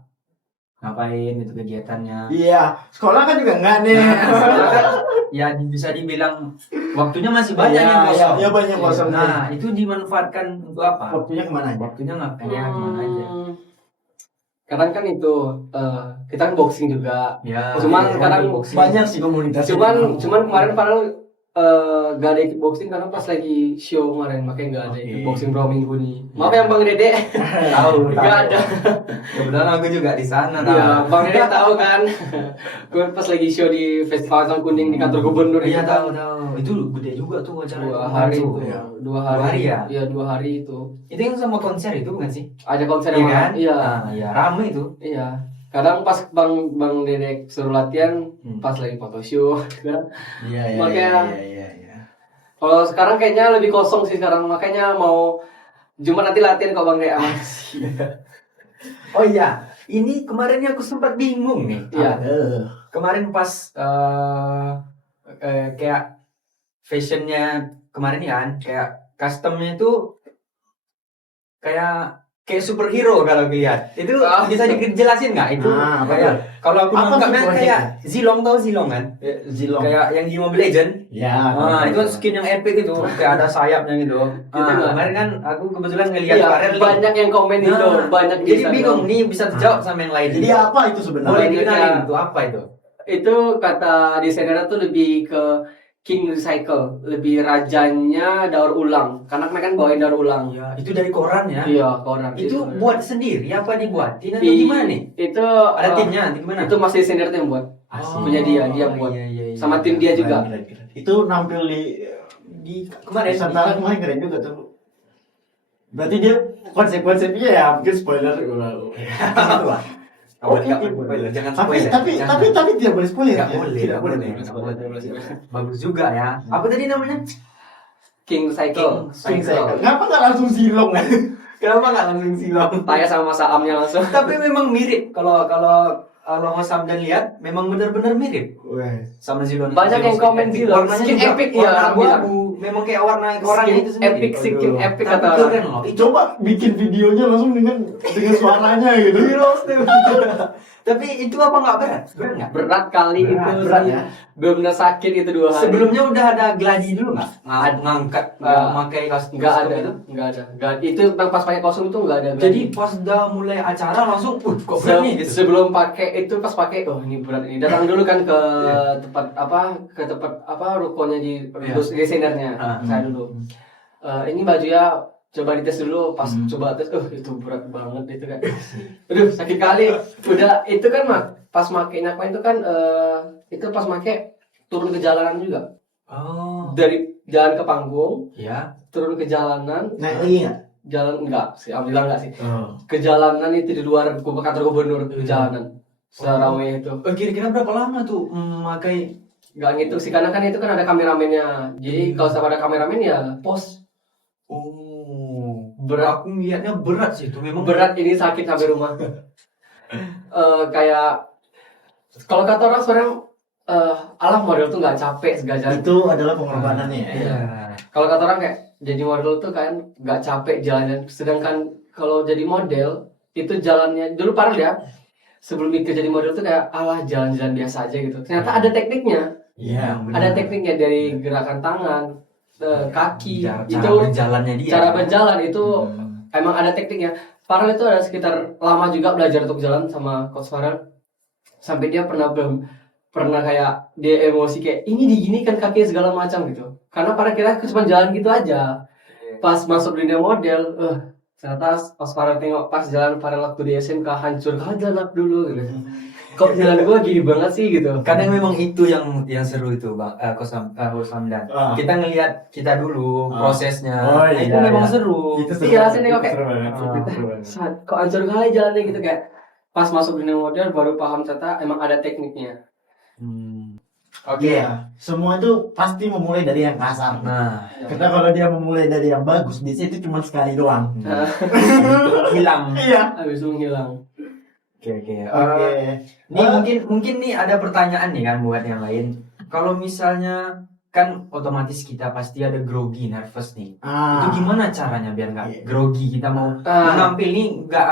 Ngapain itu kegiatannya? Iya, sekolah kan juga enggak nih. Nah, sekarang kan ya bisa dibilang waktunya masih banyak yang kosong. Iya, banyak kosong. Nah, itu dimanfaatkan untuk apa? Waktunya kemana aja? Waktunya ngapain ya, gimana aja? Kadang kan itu kita kan boxing juga. Ya, Cuman ya, sekarang boxing. Banyak sih komunitas. Cuman kemarin Parel gak ada ikut boxing karena pas lagi show kemarin, makanya gak ada ikut Oke. boxing bro minggu nih. Maaf ya Bang Dede. tahu. Gak ada. Kebetulan aku juga di sana. Iya, Bang Dede tahu kan. Gue pas lagi show di Festival Sang Kuning di kantor gubernur. Iya itu kan. tahu. Itu gede juga tuh acara. 2 hari itu. itu. Ya. 2 hari. 2 hari ya? Iya, 2 hari itu. Itu yang sama konser itu bukan sih? Ada konser Iya yang kan? Iya. Nah, ya rame itu. Iya. Kadang pas Bang Dedek suruh latihan, pas lagi photoshoot kan. Iya. Makanya- Kalau sekarang kayaknya lebih kosong sih sekarang, makanya mau Jumat nanti latihan kok Bang Dedek. Oh iya, ini kemarinnya aku sempat bingung nih. Iya. Kemarin pas kayak fashionnya kemarin nih kan, kayak customnya itu kayak superhero kalau dilihat. Itu bisa dijelasin nggak? Itu Ah, apa kayak kalau aku Apa nangkapnya sih kayak Zilong, tahu Zilong kan? Zilong. Kayak yang di Mobile Legend. Ya. Ah, itu kan skin yang epic itu, kayak ada sayapnya gitu. nggak? Kemarin kan aku kebetulan ngelihat Iya, Farel nih. banyak yang komen itu, Nah, banyak di Jadi Instagram. bingung nih bisa terjawab sama yang lain. Jadi apa itu Boleh sebenarnya? dikenalin itu apa itu? Itu kata desainernya tuh lebih ke King Recycle, lebih rajanya daur ulang. Karena mereka kan bawain daur ulang. Ya, itu dari koran ya. Iya, koran. Itu buat sendiri apa dibuatin atau Di- gimana nih? Itu Ada timnya gimana? Itu masih desainer tuh yang buat. Punya dia buat. Iya. Sama tim dia juga. Itu nampil di Kemarin Nusantara kemarin keren juga tuh. Berarti dia konsep-konsepnya ya mungkin spoiler. Oke. Jangan Tapi spoiler. tidak boleh spoiler. Nggak ya? boleh, Tidak boleh. Bagus juga ya. Apa tadi namanya? King Recycle. King Cycle. Kenapa nggak langsung Zilong kan? Kenapa nggak langsung Zilong? Tanya sama Saamnya langsung. Tapi memang mirip. Kalau Mas Hamdan lihat, memang benar-benar mirip sama Zilong. Banyak yang komen Zilong. Warnanya Skin juga epic warna ya, abu-abu. Memang kayak warna oranye itu sendiri. Epic, skin epic Tapi kata orang. keren loh. Coba bikin videonya langsung dengan suaranya gitu. Tapi itu apa nggak berat? Berat nggak? Berat kali itu berat sih. ya. Benar-benar sakit itu 2 hari. Sebelumnya udah ada gladi dulu nggak? Ngangkat, memakai kostum Nggak ada, itu? nggak ada. Itu pas pakai kostum itu nggak ada. Jadi pas udah mulai acara langsung, kok berat nih gitu. Sebelum pakai itu pas pakai, oh ini berat ini. Datang dulu kan ke tempat apa rukonya di desainernya. Saya dulu. Ini baju ya coba dites dulu, pas coba tes, itu berat banget itu kan. Aduh sakit kali. Udah itu kan pas pakai nakwa itu kan itu pas pakai turun ke jalanan juga. Oh. Dari jalan ke panggung, Ya. turun ke jalanan, Naik lagi nggak? jalan enggak sih, alhamdulillah enggak sih. Oh. Ke jalanan itu di luar kantor gubernur ke jalanan. Seramai itu. Kira-kira berapa lama tuh memakai? Enggak ngitung sih karena kan itu kan ada kameramennya. Jadi kalau sama ada kameramen ya pos. Oh. Berat. Aku lihatnya berat sih itu memang. Berat ini sakit sampai rumah. Kayak kalau kata orang sekarang alah model tuh nggak capek segala Itu adalah pengorbanannya ya. Iya. Kalau kata orang kayak jadi model tuh kan nggak capek jalannya. Sedangkan kalau jadi model itu jalannya dulu parah ya. Sebelum ikut jadi model tuh kayak alah jalan-jalan biasa aja gitu. Ternyata ada tekniknya. Iya. Ada tekniknya dari gerakan tangan, kaki, Cara itu berjalannya dia. cara berjalan itu emang ada tekniknya. Farel itu ada sekitar lama juga belajar untuk jalan sama Coach Farel. Sampai dia pernah kayak dia emosi kayak ini diginikan kaki segala macam gitu. Karena pada kira cuma jalan gitu aja. Pas masuk dunia model, ternyata pas Farel tengok pas jalan Farel waktu di SMK hancur, jalan dulu gitu. Kok jalan gua gini banget sih gitu. Kadang memang itu yang seru itu Bang Hamdan. Kita ngelihat kita dulu prosesnya. Oh, iya, itu memang iya. seru. Itu Iya, saya nengok kayak seru banget. Seru banget. kok hancur kali jalannya gitu kayak pas masuk dunia model baru paham ternyata emang ada tekniknya. Oke. Iya. Semua itu pasti memulai dari yang kasar. Nah, Karena kalau dia memulai dari yang bagus, biasanya itu cuma sekali doang. hilang. Iya. Habis itu menghilang. Oke. Oke. Nih mungkin nih ada pertanyaan nih kan buat yang lain. Kalau misalnya kan otomatis kita pasti ada grogi, nervous nih. Itu gimana caranya biar nggak Iya. grogi? Kita mau menampil nih nggak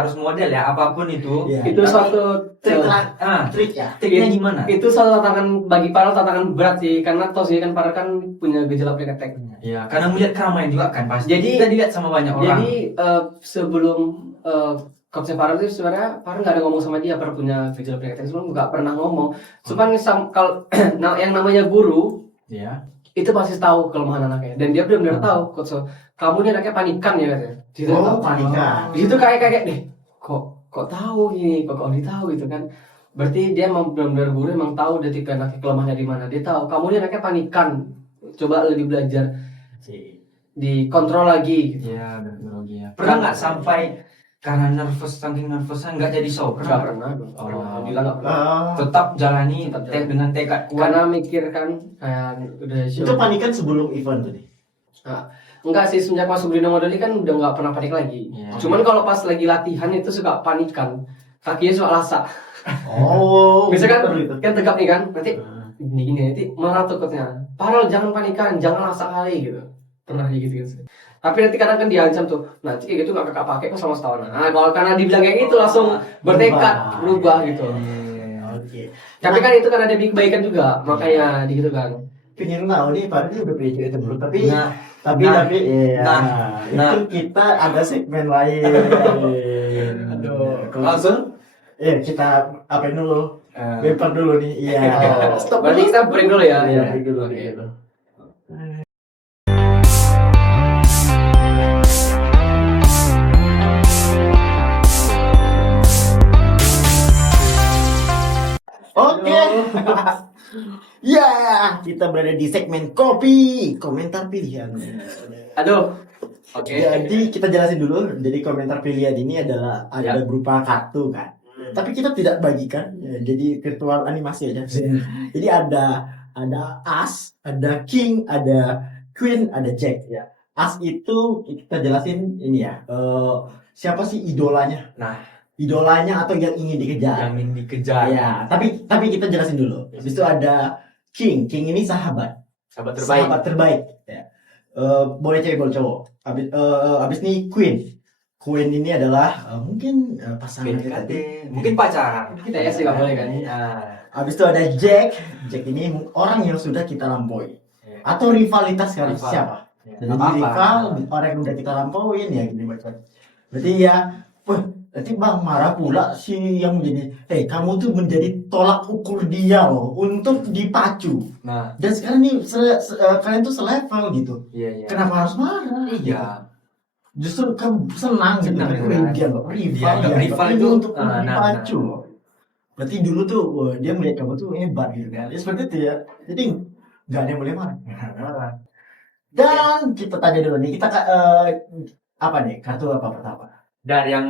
harus model ya, apapun itu. Iya. Itu suatu trik lah. Ah, Trik ya. triknya gimana? itu suatu tantangan bagi para tantangan berat sih karena toh sih kan para kan punya gejala panic attack. Ya, karena melihat keramaian juga kan pasti. Jadi- Kita dilihat sama banyak orang. Jadi sebelum konsep Farel itu sebenarnya Farel nggak ada ngomong sama dia karena punya gejala panic attack sebelum nggak pernah ngomong. Cuman kalau yang namanya guru ya. itu pasti tahu kelemahan anaknya dan dia benar-benar tahu coach kamu ini anaknya panikan ya katanya. Dia Oh, tahu. panikan. Di situ kayak deh kok tahu gini kok dia tahu gitu kan. Berarti dia emang benar-benar guru emang tahu dia tipe anaknya kelemahannya di mana. Dia tahu kamu ini anaknya panikan. Coba lebih belajar dikontrol lagi gitu. Iya, grogi ya. Pernah nggak sampai karena saking nervousnya nggak jadi show? Nggak pernah. Oh. Alhamdulillah nggak pernah. Tetap jalani Tetap jalani. dengan tekad kuat. Karena mikir kan kayak udah show. Itu panikan sebelum event tadi. Enggak sih, semenjak masuk dunia model ini kan udah nggak pernah panik lagi. Iya. Cuman kalau pas lagi latihan itu suka panikan. Kakinya suka lasa. Oh. Misalkan gitu. kan tegap nih kan, nanti gini nanti malah takutnya. Parah jangan panikan, jangan lasa kali gitu. Pernah kayak gitu. Tapi nanti kadang kan diancam tuh, nanti kayak gitu nggak kakak pakai kok sama setahun. Nah kalau karena dibilang kayak gitu langsung bertekad berubah gitu. Oke. Tapi kan itu kan ada kebaikan juga, makanya gitu kan. Pengen tahu nih, Pak ini udah punya cerita belum? Tapi Nah, iya. nah. Itu kita ada segmen lain. Aduh. Langsung? Kita apain dulu? Lempar dulu nih. Iya. Stop. Berarti kita break dulu ya. Iya, break dulu. Oke. Gitu. Oke. Ya, kita berada di segmen kopi, komentar pilihan. Aduh. Oke. Jadi kita jelasin dulu. Jadi komentar pilihan ini adalah ada berupa kartu kan. Tapi kita tidak bagikan. Ya, jadi virtual animasi aja. Jadi ada as, ada king, ada queen, ada jack. Ya. As itu kita jelasin ini ya. Siapa sih idolanya? Nah. Idolanya atau yang ingin dikejar. Yang ingin dikejar. Ya, tapi kita jelasin dulu. Habis itu ada king. King ini sahabat. Sahabat terbaik. Sahabat terbaik. Ya. Boleh cewek boleh cowok. Habis ini queen. Queen ini adalah mungkin pasangan kita. PDKT, mungkin pacaran. Kita ya sih nggak boleh kan. Habis itu ada Jack. Jack ini orang yang sudah kita lampaui. Atau rivalitas kan Rival. siapa? Ya, Jadi nggak apa-apa. rival, orang yang udah kita lampauin ya gini macam. Berarti ya, berarti Bang marah pula si yang menjadi, kamu tuh menjadi tolak ukur dia loh untuk dipacu. Nah, Dan sekarang nih kalian tuh selevel gitu. iya. Kenapa harus marah? Iya. Justru kamu senang gitu. Senang, Kan kan? dia nggak rival, Dia nggak rival ini itu, untuk dipacu. nah. Berarti dulu tuh wah, dia melihat kamu tuh hebat gitu kan. Ya seperti itu ya. Jadi nggak ada yang boleh marah. Dan kita tanya dulu nih, kita apa nih? Kartu apa pertama? Dari yang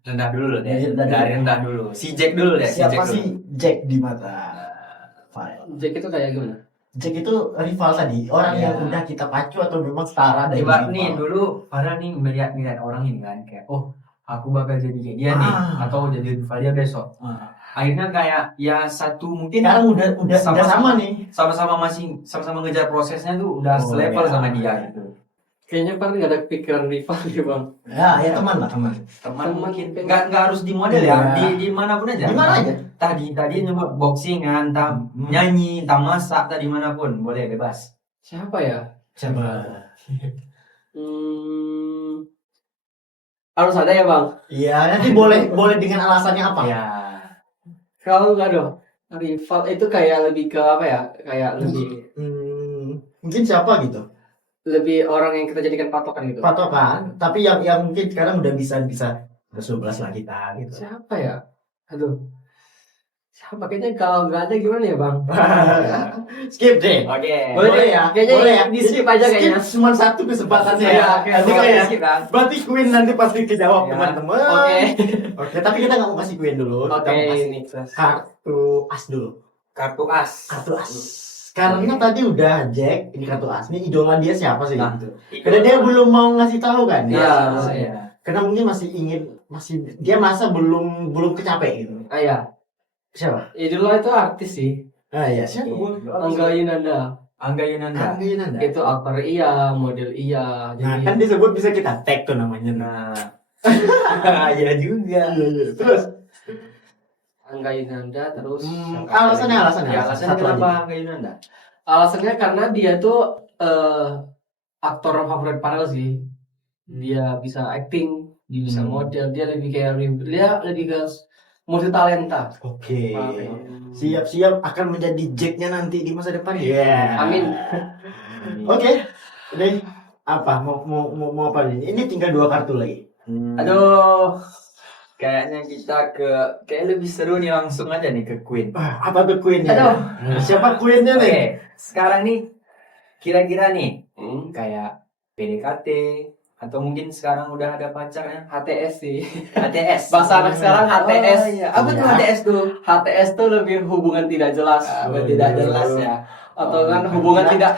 rendah dulu loh deh. Dari rendah dulu. Si Jack dulu deh. Siapa Jack sih dulu. Jack di mata Farel? Jack itu kayak gimana? Jack itu rival tadi, orang Iya. yang udah kita pacu atau memang setara dari Coba rival? nih dulu Farah nih melihat orang ini kan kayak aku bakal jadi kayak dia nih atau jadi rival dia besok. Akhirnya kayak ya satu mungkin Sekarang udah sama nih. sama-sama ngejar prosesnya tuh udah Oh, selevel ya. sama dia gitu. Kayaknya paling nggak ada pikiran rival ya bang. Ya teman lah teman. Teman Teman. mungkin nggak harus di model ya, Iya. di manapun aja. Di mana aja? Tadi nyoba boxingan, entah nyanyi, entah masak, tadi manapun boleh bebas. Siapa ya? Coba. Harus ada ya bang. Iya, nanti boleh dengan alasannya apa? Ya. Kalau nggak dong, rival itu kayak lebih ke apa ya? Kayak lebih Mungkin siapa gitu? orang yang kita jadikan patokan gitu. Patokan, tapi yang mungkin sekarang udah bisa 11 lah kita gitu. Siapa ya? Aduh. Siapa kayaknya kalau nggak ada gimana ya bang? Skip deh. Oke. Boleh ya? Kayaknya Boleh ya? di skip aja kayaknya. Skip cuma satu kesempatannya Iya, ya. oke, Nanti boleh ya. skip kan? Berarti Queen nanti pasti kejawab Ya. teman-teman. Oke. Oke, tapi kita nggak mau kasih Queen dulu. Kita Oke. mau kasih kartu as dulu. Kartu as. Kartu as. Karena tadi udah Jack, ini kartu as. Ini idola dia siapa sih? Nah, Gitu. Karena dia belum mau ngasih tahu kan? Iya. Iya. Karena mungkin masih dia masa belum kecapek gitu. Ah ya. Siapa? Idola itu artis sih. Ah ya, siapa? Angga Yunanda. Angga Yunanda. Angga Yunanda. Itu aktor iya, model iya. Nah, Jadi kan disebut bisa kita tag tuh namanya. Nah, Iya juga. Terus Angga Yunanda terus. alasannya. ya alasannya Satu kenapa aja. Angga Yunanda? Alasannya karena dia tuh aktor favorit Farel sih. Dia bisa acting, dia bisa model, dia lebih ke multi talenta. Oke. Paham ya? Siap-siap akan menjadi Jacknya nanti di masa depan. Iya. Amin. Oke. Udah apa? Mau apa nih? Ini tinggal 2 kartu lagi. Aduh, kayaknya kita kayak lebih seru nih langsung aja nih ke Queen. Apa tuh Queen-nya? Aduh. Siapa Queen-nya Oke, nih? sekarang nih kira-kira nih kayak PDKT atau mungkin sekarang udah ada pacarnya HTS sih. HTS. Bahasa anak sekarang HTS. Oh, iya. Apa tuh Iya. HTS tuh? HTS tuh lebih hubungan tidak jelas. Tidak jelas ya. Atau kan hubungan tidak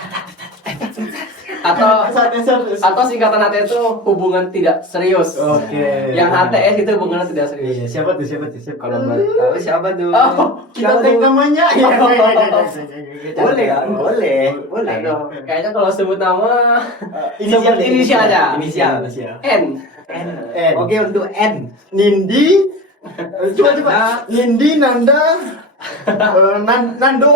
atau singkatan HTS itu hubungan tidak serius. Oke. Yang HTS itu hubungan tidak serius. Iya, siapa tuh? Kalau baru tahu siapa tuh? Oh, Kita tag namanya. Boleh kan? Boleh. aduh, kayaknya kalau sebut nama Inisial deh. Inisial aja. Inisial. N. N. N. Oke untuk N. Nindi. Coba. Nindi, Nanda. Nando.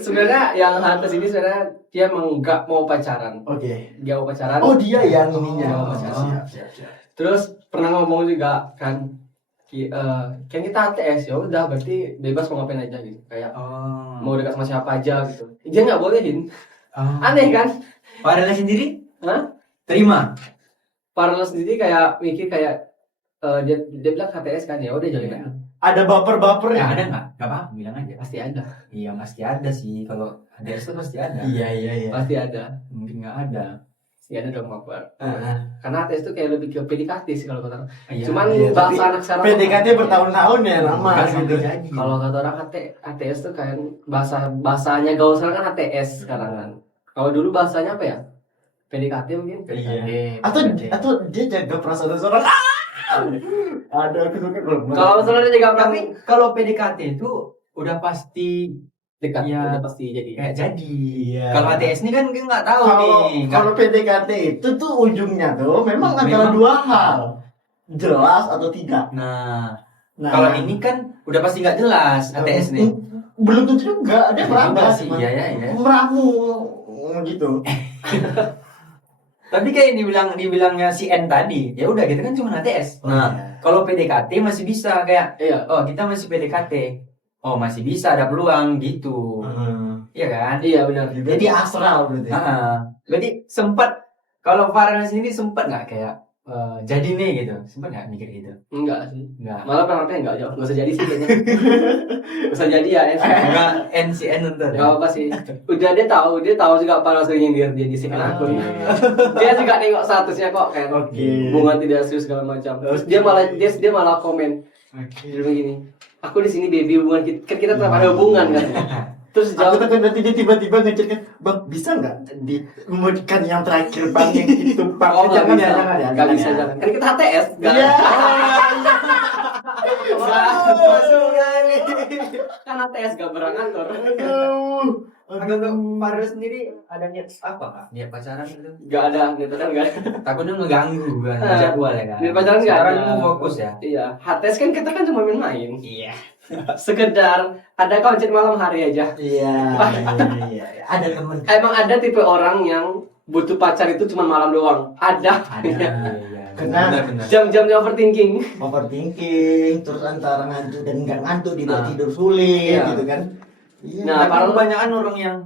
Sebenarnya yang HTS ini sebenarnya dia emang nggak mau pacaran. Oke. Dia mau pacaran. Oh, dia yang ininya. Oh, Siap. Terus pernah ngomong juga kan kan kita HTS ya udah berarti bebas mau ngapain aja gitu. Kayak mau dekat sama siapa aja gitu. Dia nggak bolehin. Aneh kan? Farel sendiri? Hah? Terima. Farel sendiri kayak mikir kayak dia bilang HTS kan ya udah jalin aja. Ada baper-baper Ya ya? ada nggak? Gak apa, bilang aja. Pasti ada. Iya pasti ada sih. Kalau HTS tuh pasti ada. Iya. Pasti ada. Mungkin nggak ada. Pasti ada dong baper. Heeh. Karena HTS itu kayak lebih ke PDKT sih kalau kata orang. Iya. Cuman iya, bahasa tapi anak sekarang PDKT bertahun-tahun ya lama Nggak gitu. sampai jadi. kalau kata orang HTS tuh kayak bahasanya gaul sekarang kan HTS sekarang kan. Kalau dulu bahasanya apa ya? PDKT mungkin. PDKT. Atau dia jaga perasaan seseorang. Ada aku suka kalau Kalau misalnya dia jaga Tapi kalau PDKT itu udah pasti dekat Iya. udah pasti jadi. kayak jadi. Iya. Kalau ATS ini kan kita nggak tahu Kalau nih. kalau PDKT itu tuh ujungnya tuh memang antara Memang. dua hal, jelas atau tidak. Nah, Nah, kalau ini kan udah pasti nggak jelas ATS nih. belum tentu juga dia meraba sih, iya ya. meramu gitu. Tapi kayak dibilangnya si N tadi, ya udah kita kan cuma ATS. Nah, kalau PDKT masih bisa kayak, Iya. oh kita masih PDKT, oh masih bisa ada peluang gitu, iya kan? Iya benar. Jadi astral berarti. Berarti sempat kalau Farhan sendiri sempat nggak kayak jadi nih gitu, sempat nggak mikir gitu? Enggak sih. Nggak. Malah penaltinya enggak jauh. Enggak usah jadi sih kayaknya. Enggak usah jadi ya. Nggak NCN ntar. Enggak apa sih. Udah dia tahu juga para sering nyindir dia di second akun. Dia juga nengok statusnya kok kayak Oke. hubungan tidak serius segala macam. Terus dia malah komen. Dia bilang gini, aku di sini baby hubungan kita, kan kita tetap ada hubungan kan. Terus Aku jawab, takut nanti dia tiba-tiba ngecek kan, bang bisa nggak dimodikan yang terakhir bang yang itu bang? oh nggak bisa, ya, nggak jangan bisa ya. jangan. Kan kita HTS, nggak. Iya. Masuk kali. Kan HTS gak berangantor. Aduh. Agak untuk Farhan sendiri ada niat apa kak? Niat pacaran gitu? Gak ada, gitu kan nggak ada. Takutnya ngeganggu kan jadwal ya kan? Niat pacaran nggak Sekarang ada. mau fokus ya? Iya, HTS kan kita kan cuma main-main. Iya. Sekedar ada konser malam hari aja. Iya. Iya. Ada temen. Emang ada tipe orang yang butuh pacar itu cuma malam doang. Ada. Iya. Karena Benar. Jam-jamnya overthinking. Overthinking, terus antara ngantuk dan nggak ngantuk, tidak Nah. tidur sulit, Iya. gitu kan? Iya. Nah, Tapi kebanyakan orang yang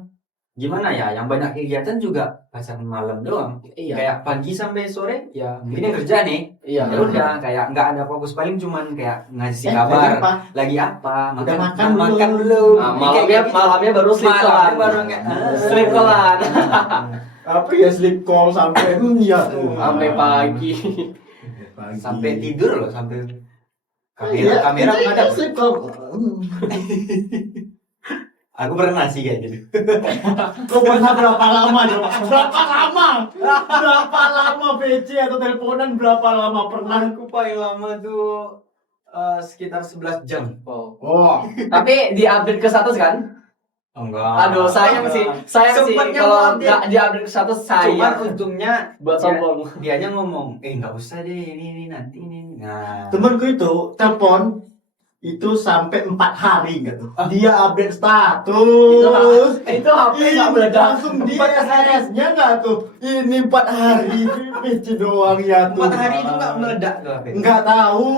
gimana ya, yang banyak kegiatan juga pacaran malam doang. Iya. Kayak pagi sampai sore, Iya. mungkin yang kerja nih. Iya. Ya udah, kayak nggak ada fokus, paling cuman kayak ngasih lagi kabar. apa? Lagi apa? Udah makan Nah, makan belum? belum. Nah, Kayak gitu. malamnya baru sleep Malamnya callan. baru kayak Sleep callan. Apa ya sleep call sampai iya tuh. Sampai pagi. Pagi. sampai tidur loh, sampai Iya, kamera itu ada. sleep call. Aku pernah sih kayak gitu. Kau pernah berapa lama coba? Berapa lama? Berapa lama PC atau teleponan berapa lama pernah? Aku paling lama tuh sekitar 11 jam. Oh, Tapi di-update ke status kan? Enggak. Aduh, sayang sih Sempatnya kalau mau update. nggak di-update ke status Cuman sayang. untungnya Buat sombong. dianya ngomong, nggak usah deh, ini nanti ini. Nah, temanku itu telepon itu sampai 4 hari gitu. Dia update status. Itu HP Ini nggak meledak. langsung di SMS-nya nggak tuh? Ini 4 hari PC doang ya tuh. 4 hari itu nggak meledak tuh HP. Nggak tahu.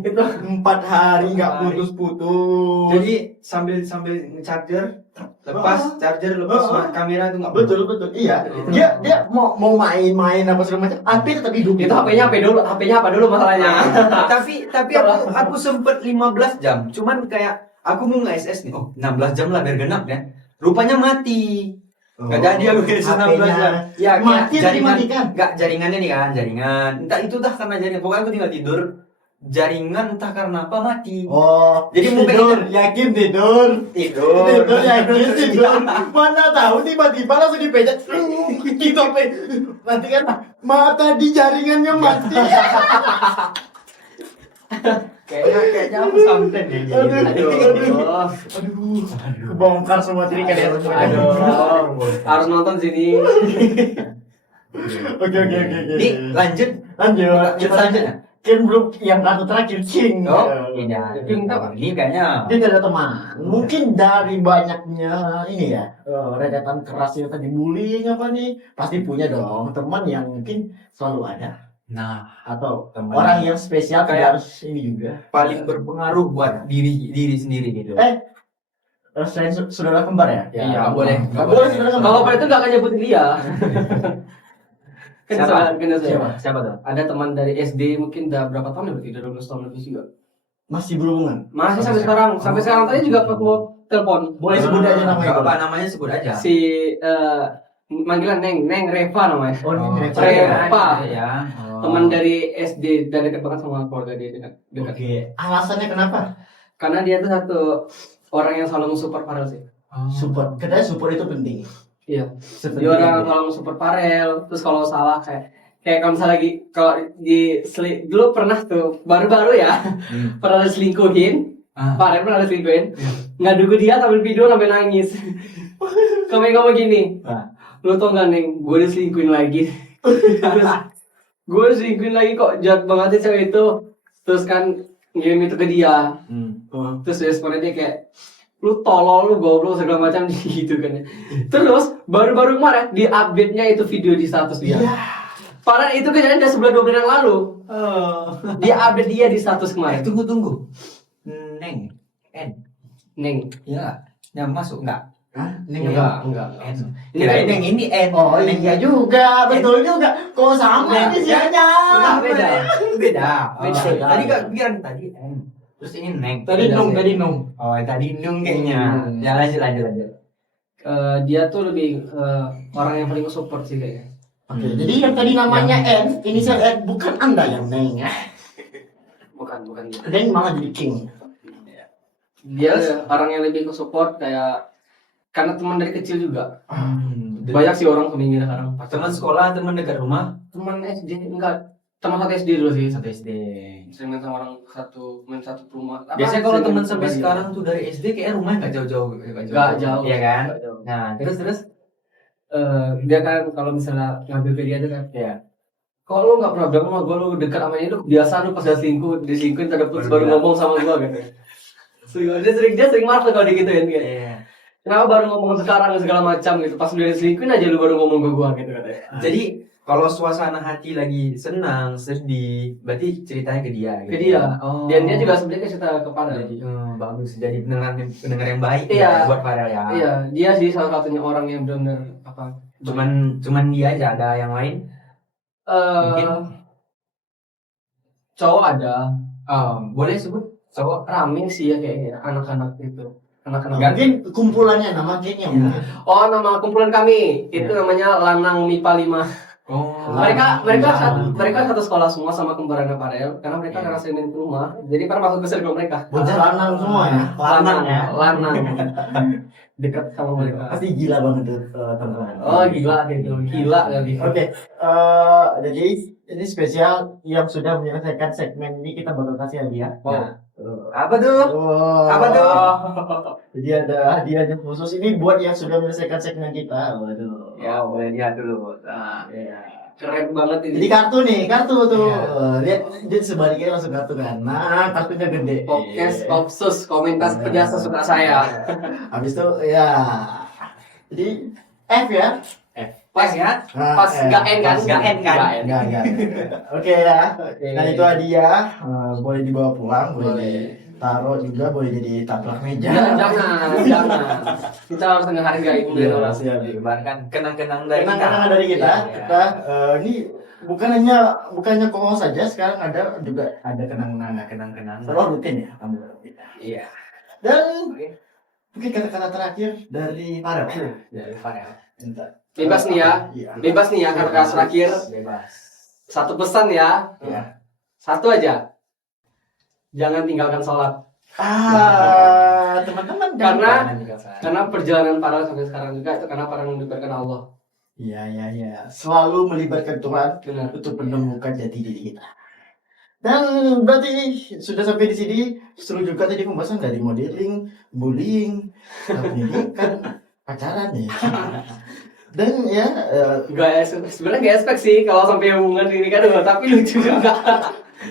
Itu 4 hari nggak putus-putus. Jadi sambil nge-charger, lepas charger, lepas kamera itu nggak betul iya. Dia mau main apa segala macam, HP tetap hidup. itu HP-nya apa dulu masalahnya. tapi aku sempet 15 jam. Cuman kayak aku mau nge-SS nih, 16 jam lah biar genap ya. Rupanya mati. Gak jadi aku kayak 16 jam. Ya, kayak Mati atau jaringan, dimatikan? gak jaringannya nih kan, jaringan. Entah itu dah karena jaringan. Pokoknya aku tinggal tidur. Jaringan entah karena apa mati. Oh, Jadi mau tidur, pengen- yakin tidur. Tidur yakin tidur. Mana tahu tiba-tiba langsung dipencet. Gitu nanti kan mata di jaringannya mati. Kayaknya aku sampai deh. Aduh. Kebongkar semua trik kalian. Aduh. Harus nonton sini. Oke. Nih lanjut. Lanjut. Selanjutnya. King belum yang kartu terakhir King. Oh, tidak. King tahu ini kayaknya. Dia tidak ada teman. Mungkin dari banyaknya ini ya rentetan keras yang tadi bullying apa nih, pasti punya dong teman yang mungkin selalu ada Nah, atau teman orang yang spesial Kayak- kayak harus ini juga. paling berpengaruh buat diri sendiri gitu. Selain saudara kembar ya? Iya, nggak boleh. Nggak Boleh boleh. saudara kembar. Kalau Pak itu nggak akan nyebutin dia. Siapa? Siapa? Siapa tuh? Ada teman dari SD mungkin udah berapa tahun ya berarti udah 12 tahun lebih juga. Masih berhubungan. Masih sampai sekarang. Sampai sekarang tadi juga mau telepon. Boleh sebut aja namanya. Nggak apa namanya sebut aja. Si panggilan Neng Reva namanya. Oh, ini Reva. Ya. Teman dari SD dan dekat banget sama keluarga dia dekat. Oke. Alasannya kenapa? Karena dia tuh satu orang yang selalu mensupport Farel sih. Support. Katanya support itu penting. Iya. Seperti Dia orang itu. selalu mensupport Farel. Terus kalau salah kayak kalau misalnya lagi kalau dulu pernah tuh baru-baru ya pernah diselingkuhin. Ah. Farel pernah diselingkuhin. ngadu ke dia sambil video sambil nangis. Kami ngomong gini, Nah. lu tau gak Neng, gue diselingkuhin lagi. Terus gue diselingkuhin lagi kok, jahat banget sih cewek itu. Terus kan ngirim itu ke dia. Terus responnya dia kayak, lu tolol, lu goblok segala macam gitu kan. Terus baru-baru kemarin di update-nya itu video di status dia. Padahal itu kejadian udah sebulan 2 bulan yang lalu. Dia update dia di status kemarin. Tunggu. Neng. Neng. Ya. Yang masuk enggak? Enggak. Kirain yang ini N. Oh iya juga, betul juga. Kok sama Nah, inisialnya? Beda. Beda. Tadi kan pikiran tadi N. Terus ini Neng. Tadi Nung. Oh, tadi Nung kayaknya. Ya lanjut. Dia tuh lebih orang yang paling support sih kayaknya. Oke, jadi yang tadi namanya N, inisial N, bukan Anda yang Neng ya. Bukan gitu. Neng malah jadi King. Dia orang yang lebih ke support kayak karena teman dari kecil juga. Banyak sih orang kepingin sekarang. Teman sekolah, teman dekat rumah. Teman SD enggak, teman satu SD dulu sih. Satu SD. Sering main sama orang main satu rumah. Biasanya kalau teman sampai sering sekarang tuh dari SD kayak rumahnya nggak jauh-jauh. Nggak jauh. Iya kan? Nggak jauh. Nah, terus. Dia kan kalau misalnya ngambil ke dia tuh kan, Ya. kalau lu nggak pernah bilang sama gue, lu dekat sama ini, lu biasa lu pas udah diselingkuhin ada putus baru ngomong sama gue gitu. Dia sering marah kalau digituin kayak. Iya. Kenapa baru ngomong sekarang segala macam gitu? Pas udah diselingkuhin aja lu baru ngomong ke gue gitu katanya. Jadi kalau suasana hati lagi senang, sedih, berarti ceritanya ke dia. Ke dia. Dan dia juga sebenarnya cerita ke Farel. Jadi bagus. Jadi pendengar yang baik Iya. ya, buat Farel ya. Iya, dia sih salah satunya orang yang benar-benar apa? Cuman dia aja, ada yang lain? Mungkin. Cowok ada, Boleh sebut cowok? rame sih ya kayaknya anak-anak itu. Anak-anak. Mungkin kumpulannya nama gengnya mungkin. Oh, nama kumpulan kami itu namanya Lanang MIPA 5. Oh. Mereka satu sekolah semua sama kembarannya Farel karena mereka Iya. ngerasain main ke rumah. Jadi para masuk ke circle mereka. Bocah lanang semua ya. Lanang ya, lanang. Dekat sama mereka. Pasti gila banget tuh teman-teman. Oh, gila gitu. Gila kali. Oke, jadi ini spesial yang sudah menyelesaikan segmen ini kita bakal kasih hadiah. Wow. Apa tuh? Oh. Apa tuh? Jadi ada hadiahnya khusus ini buat yang sudah menyelesaikan segmen kita. Waduh. Ya, boleh lihat dulu. Nah, Iya. Keren banget ini. Jadi kartu tuh. Iya. Lihat dia sebaliknya langsung kartu kan. Nah, kartunya gede. Podcast Opsus komentar kerja sesuka saya. Habis itu ya. Jadi F ya. Pas ya. Nah, pas gak N kan? Gak N kan? Gak N. Enggak. Oke ya. Oke. Dan itu hadiah, boleh dibawa pulang, boleh Boleh. taruh juga, boleh jadi taplak meja. Jangan. Kita harus menghargai Iya, budaya orang. siap. Bahkan kenang-kenang dari kita. Kenang-kenangan dari kita. Iya. Kita ini bukannya kongos saja, sekarang ada juga ada kenang-kenangan. Kenang-kenang. Selalu rutin ya kamu kita. Iya. Dan mungkin kata-kata terakhir dari Farel. Dari Farel. Minta. Bebas nih ya. Iya. Bebas nih ya kata-kata terakhir. Bebas. Satu pesan ya. Iya. Satu aja. Jangan tinggalkan sholat. Teman-teman Karena perjalanan Farel sampai sekarang juga itu karena Farel melibatkan Allah. Iya. Selalu melibatkan Tuhan Benar. untuk menemukan jati diri kita. Dan berarti sudah sampai di sini. Seru juga tadi pembahasan dari modeling, bullying, pendidikan, pacaran ya. Dan ya Sebenarnya gak expect sih kalau sampai hubungan ini kan, tapi lucu juga.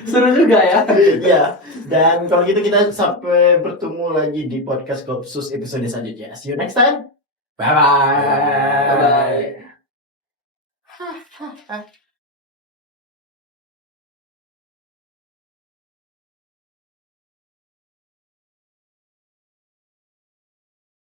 Seru juga ya. ya. Dan kalau gitu kita sampai bertemu lagi di podcast Kopsus episode selanjutnya. See you next time. Bye-bye. Bye-bye.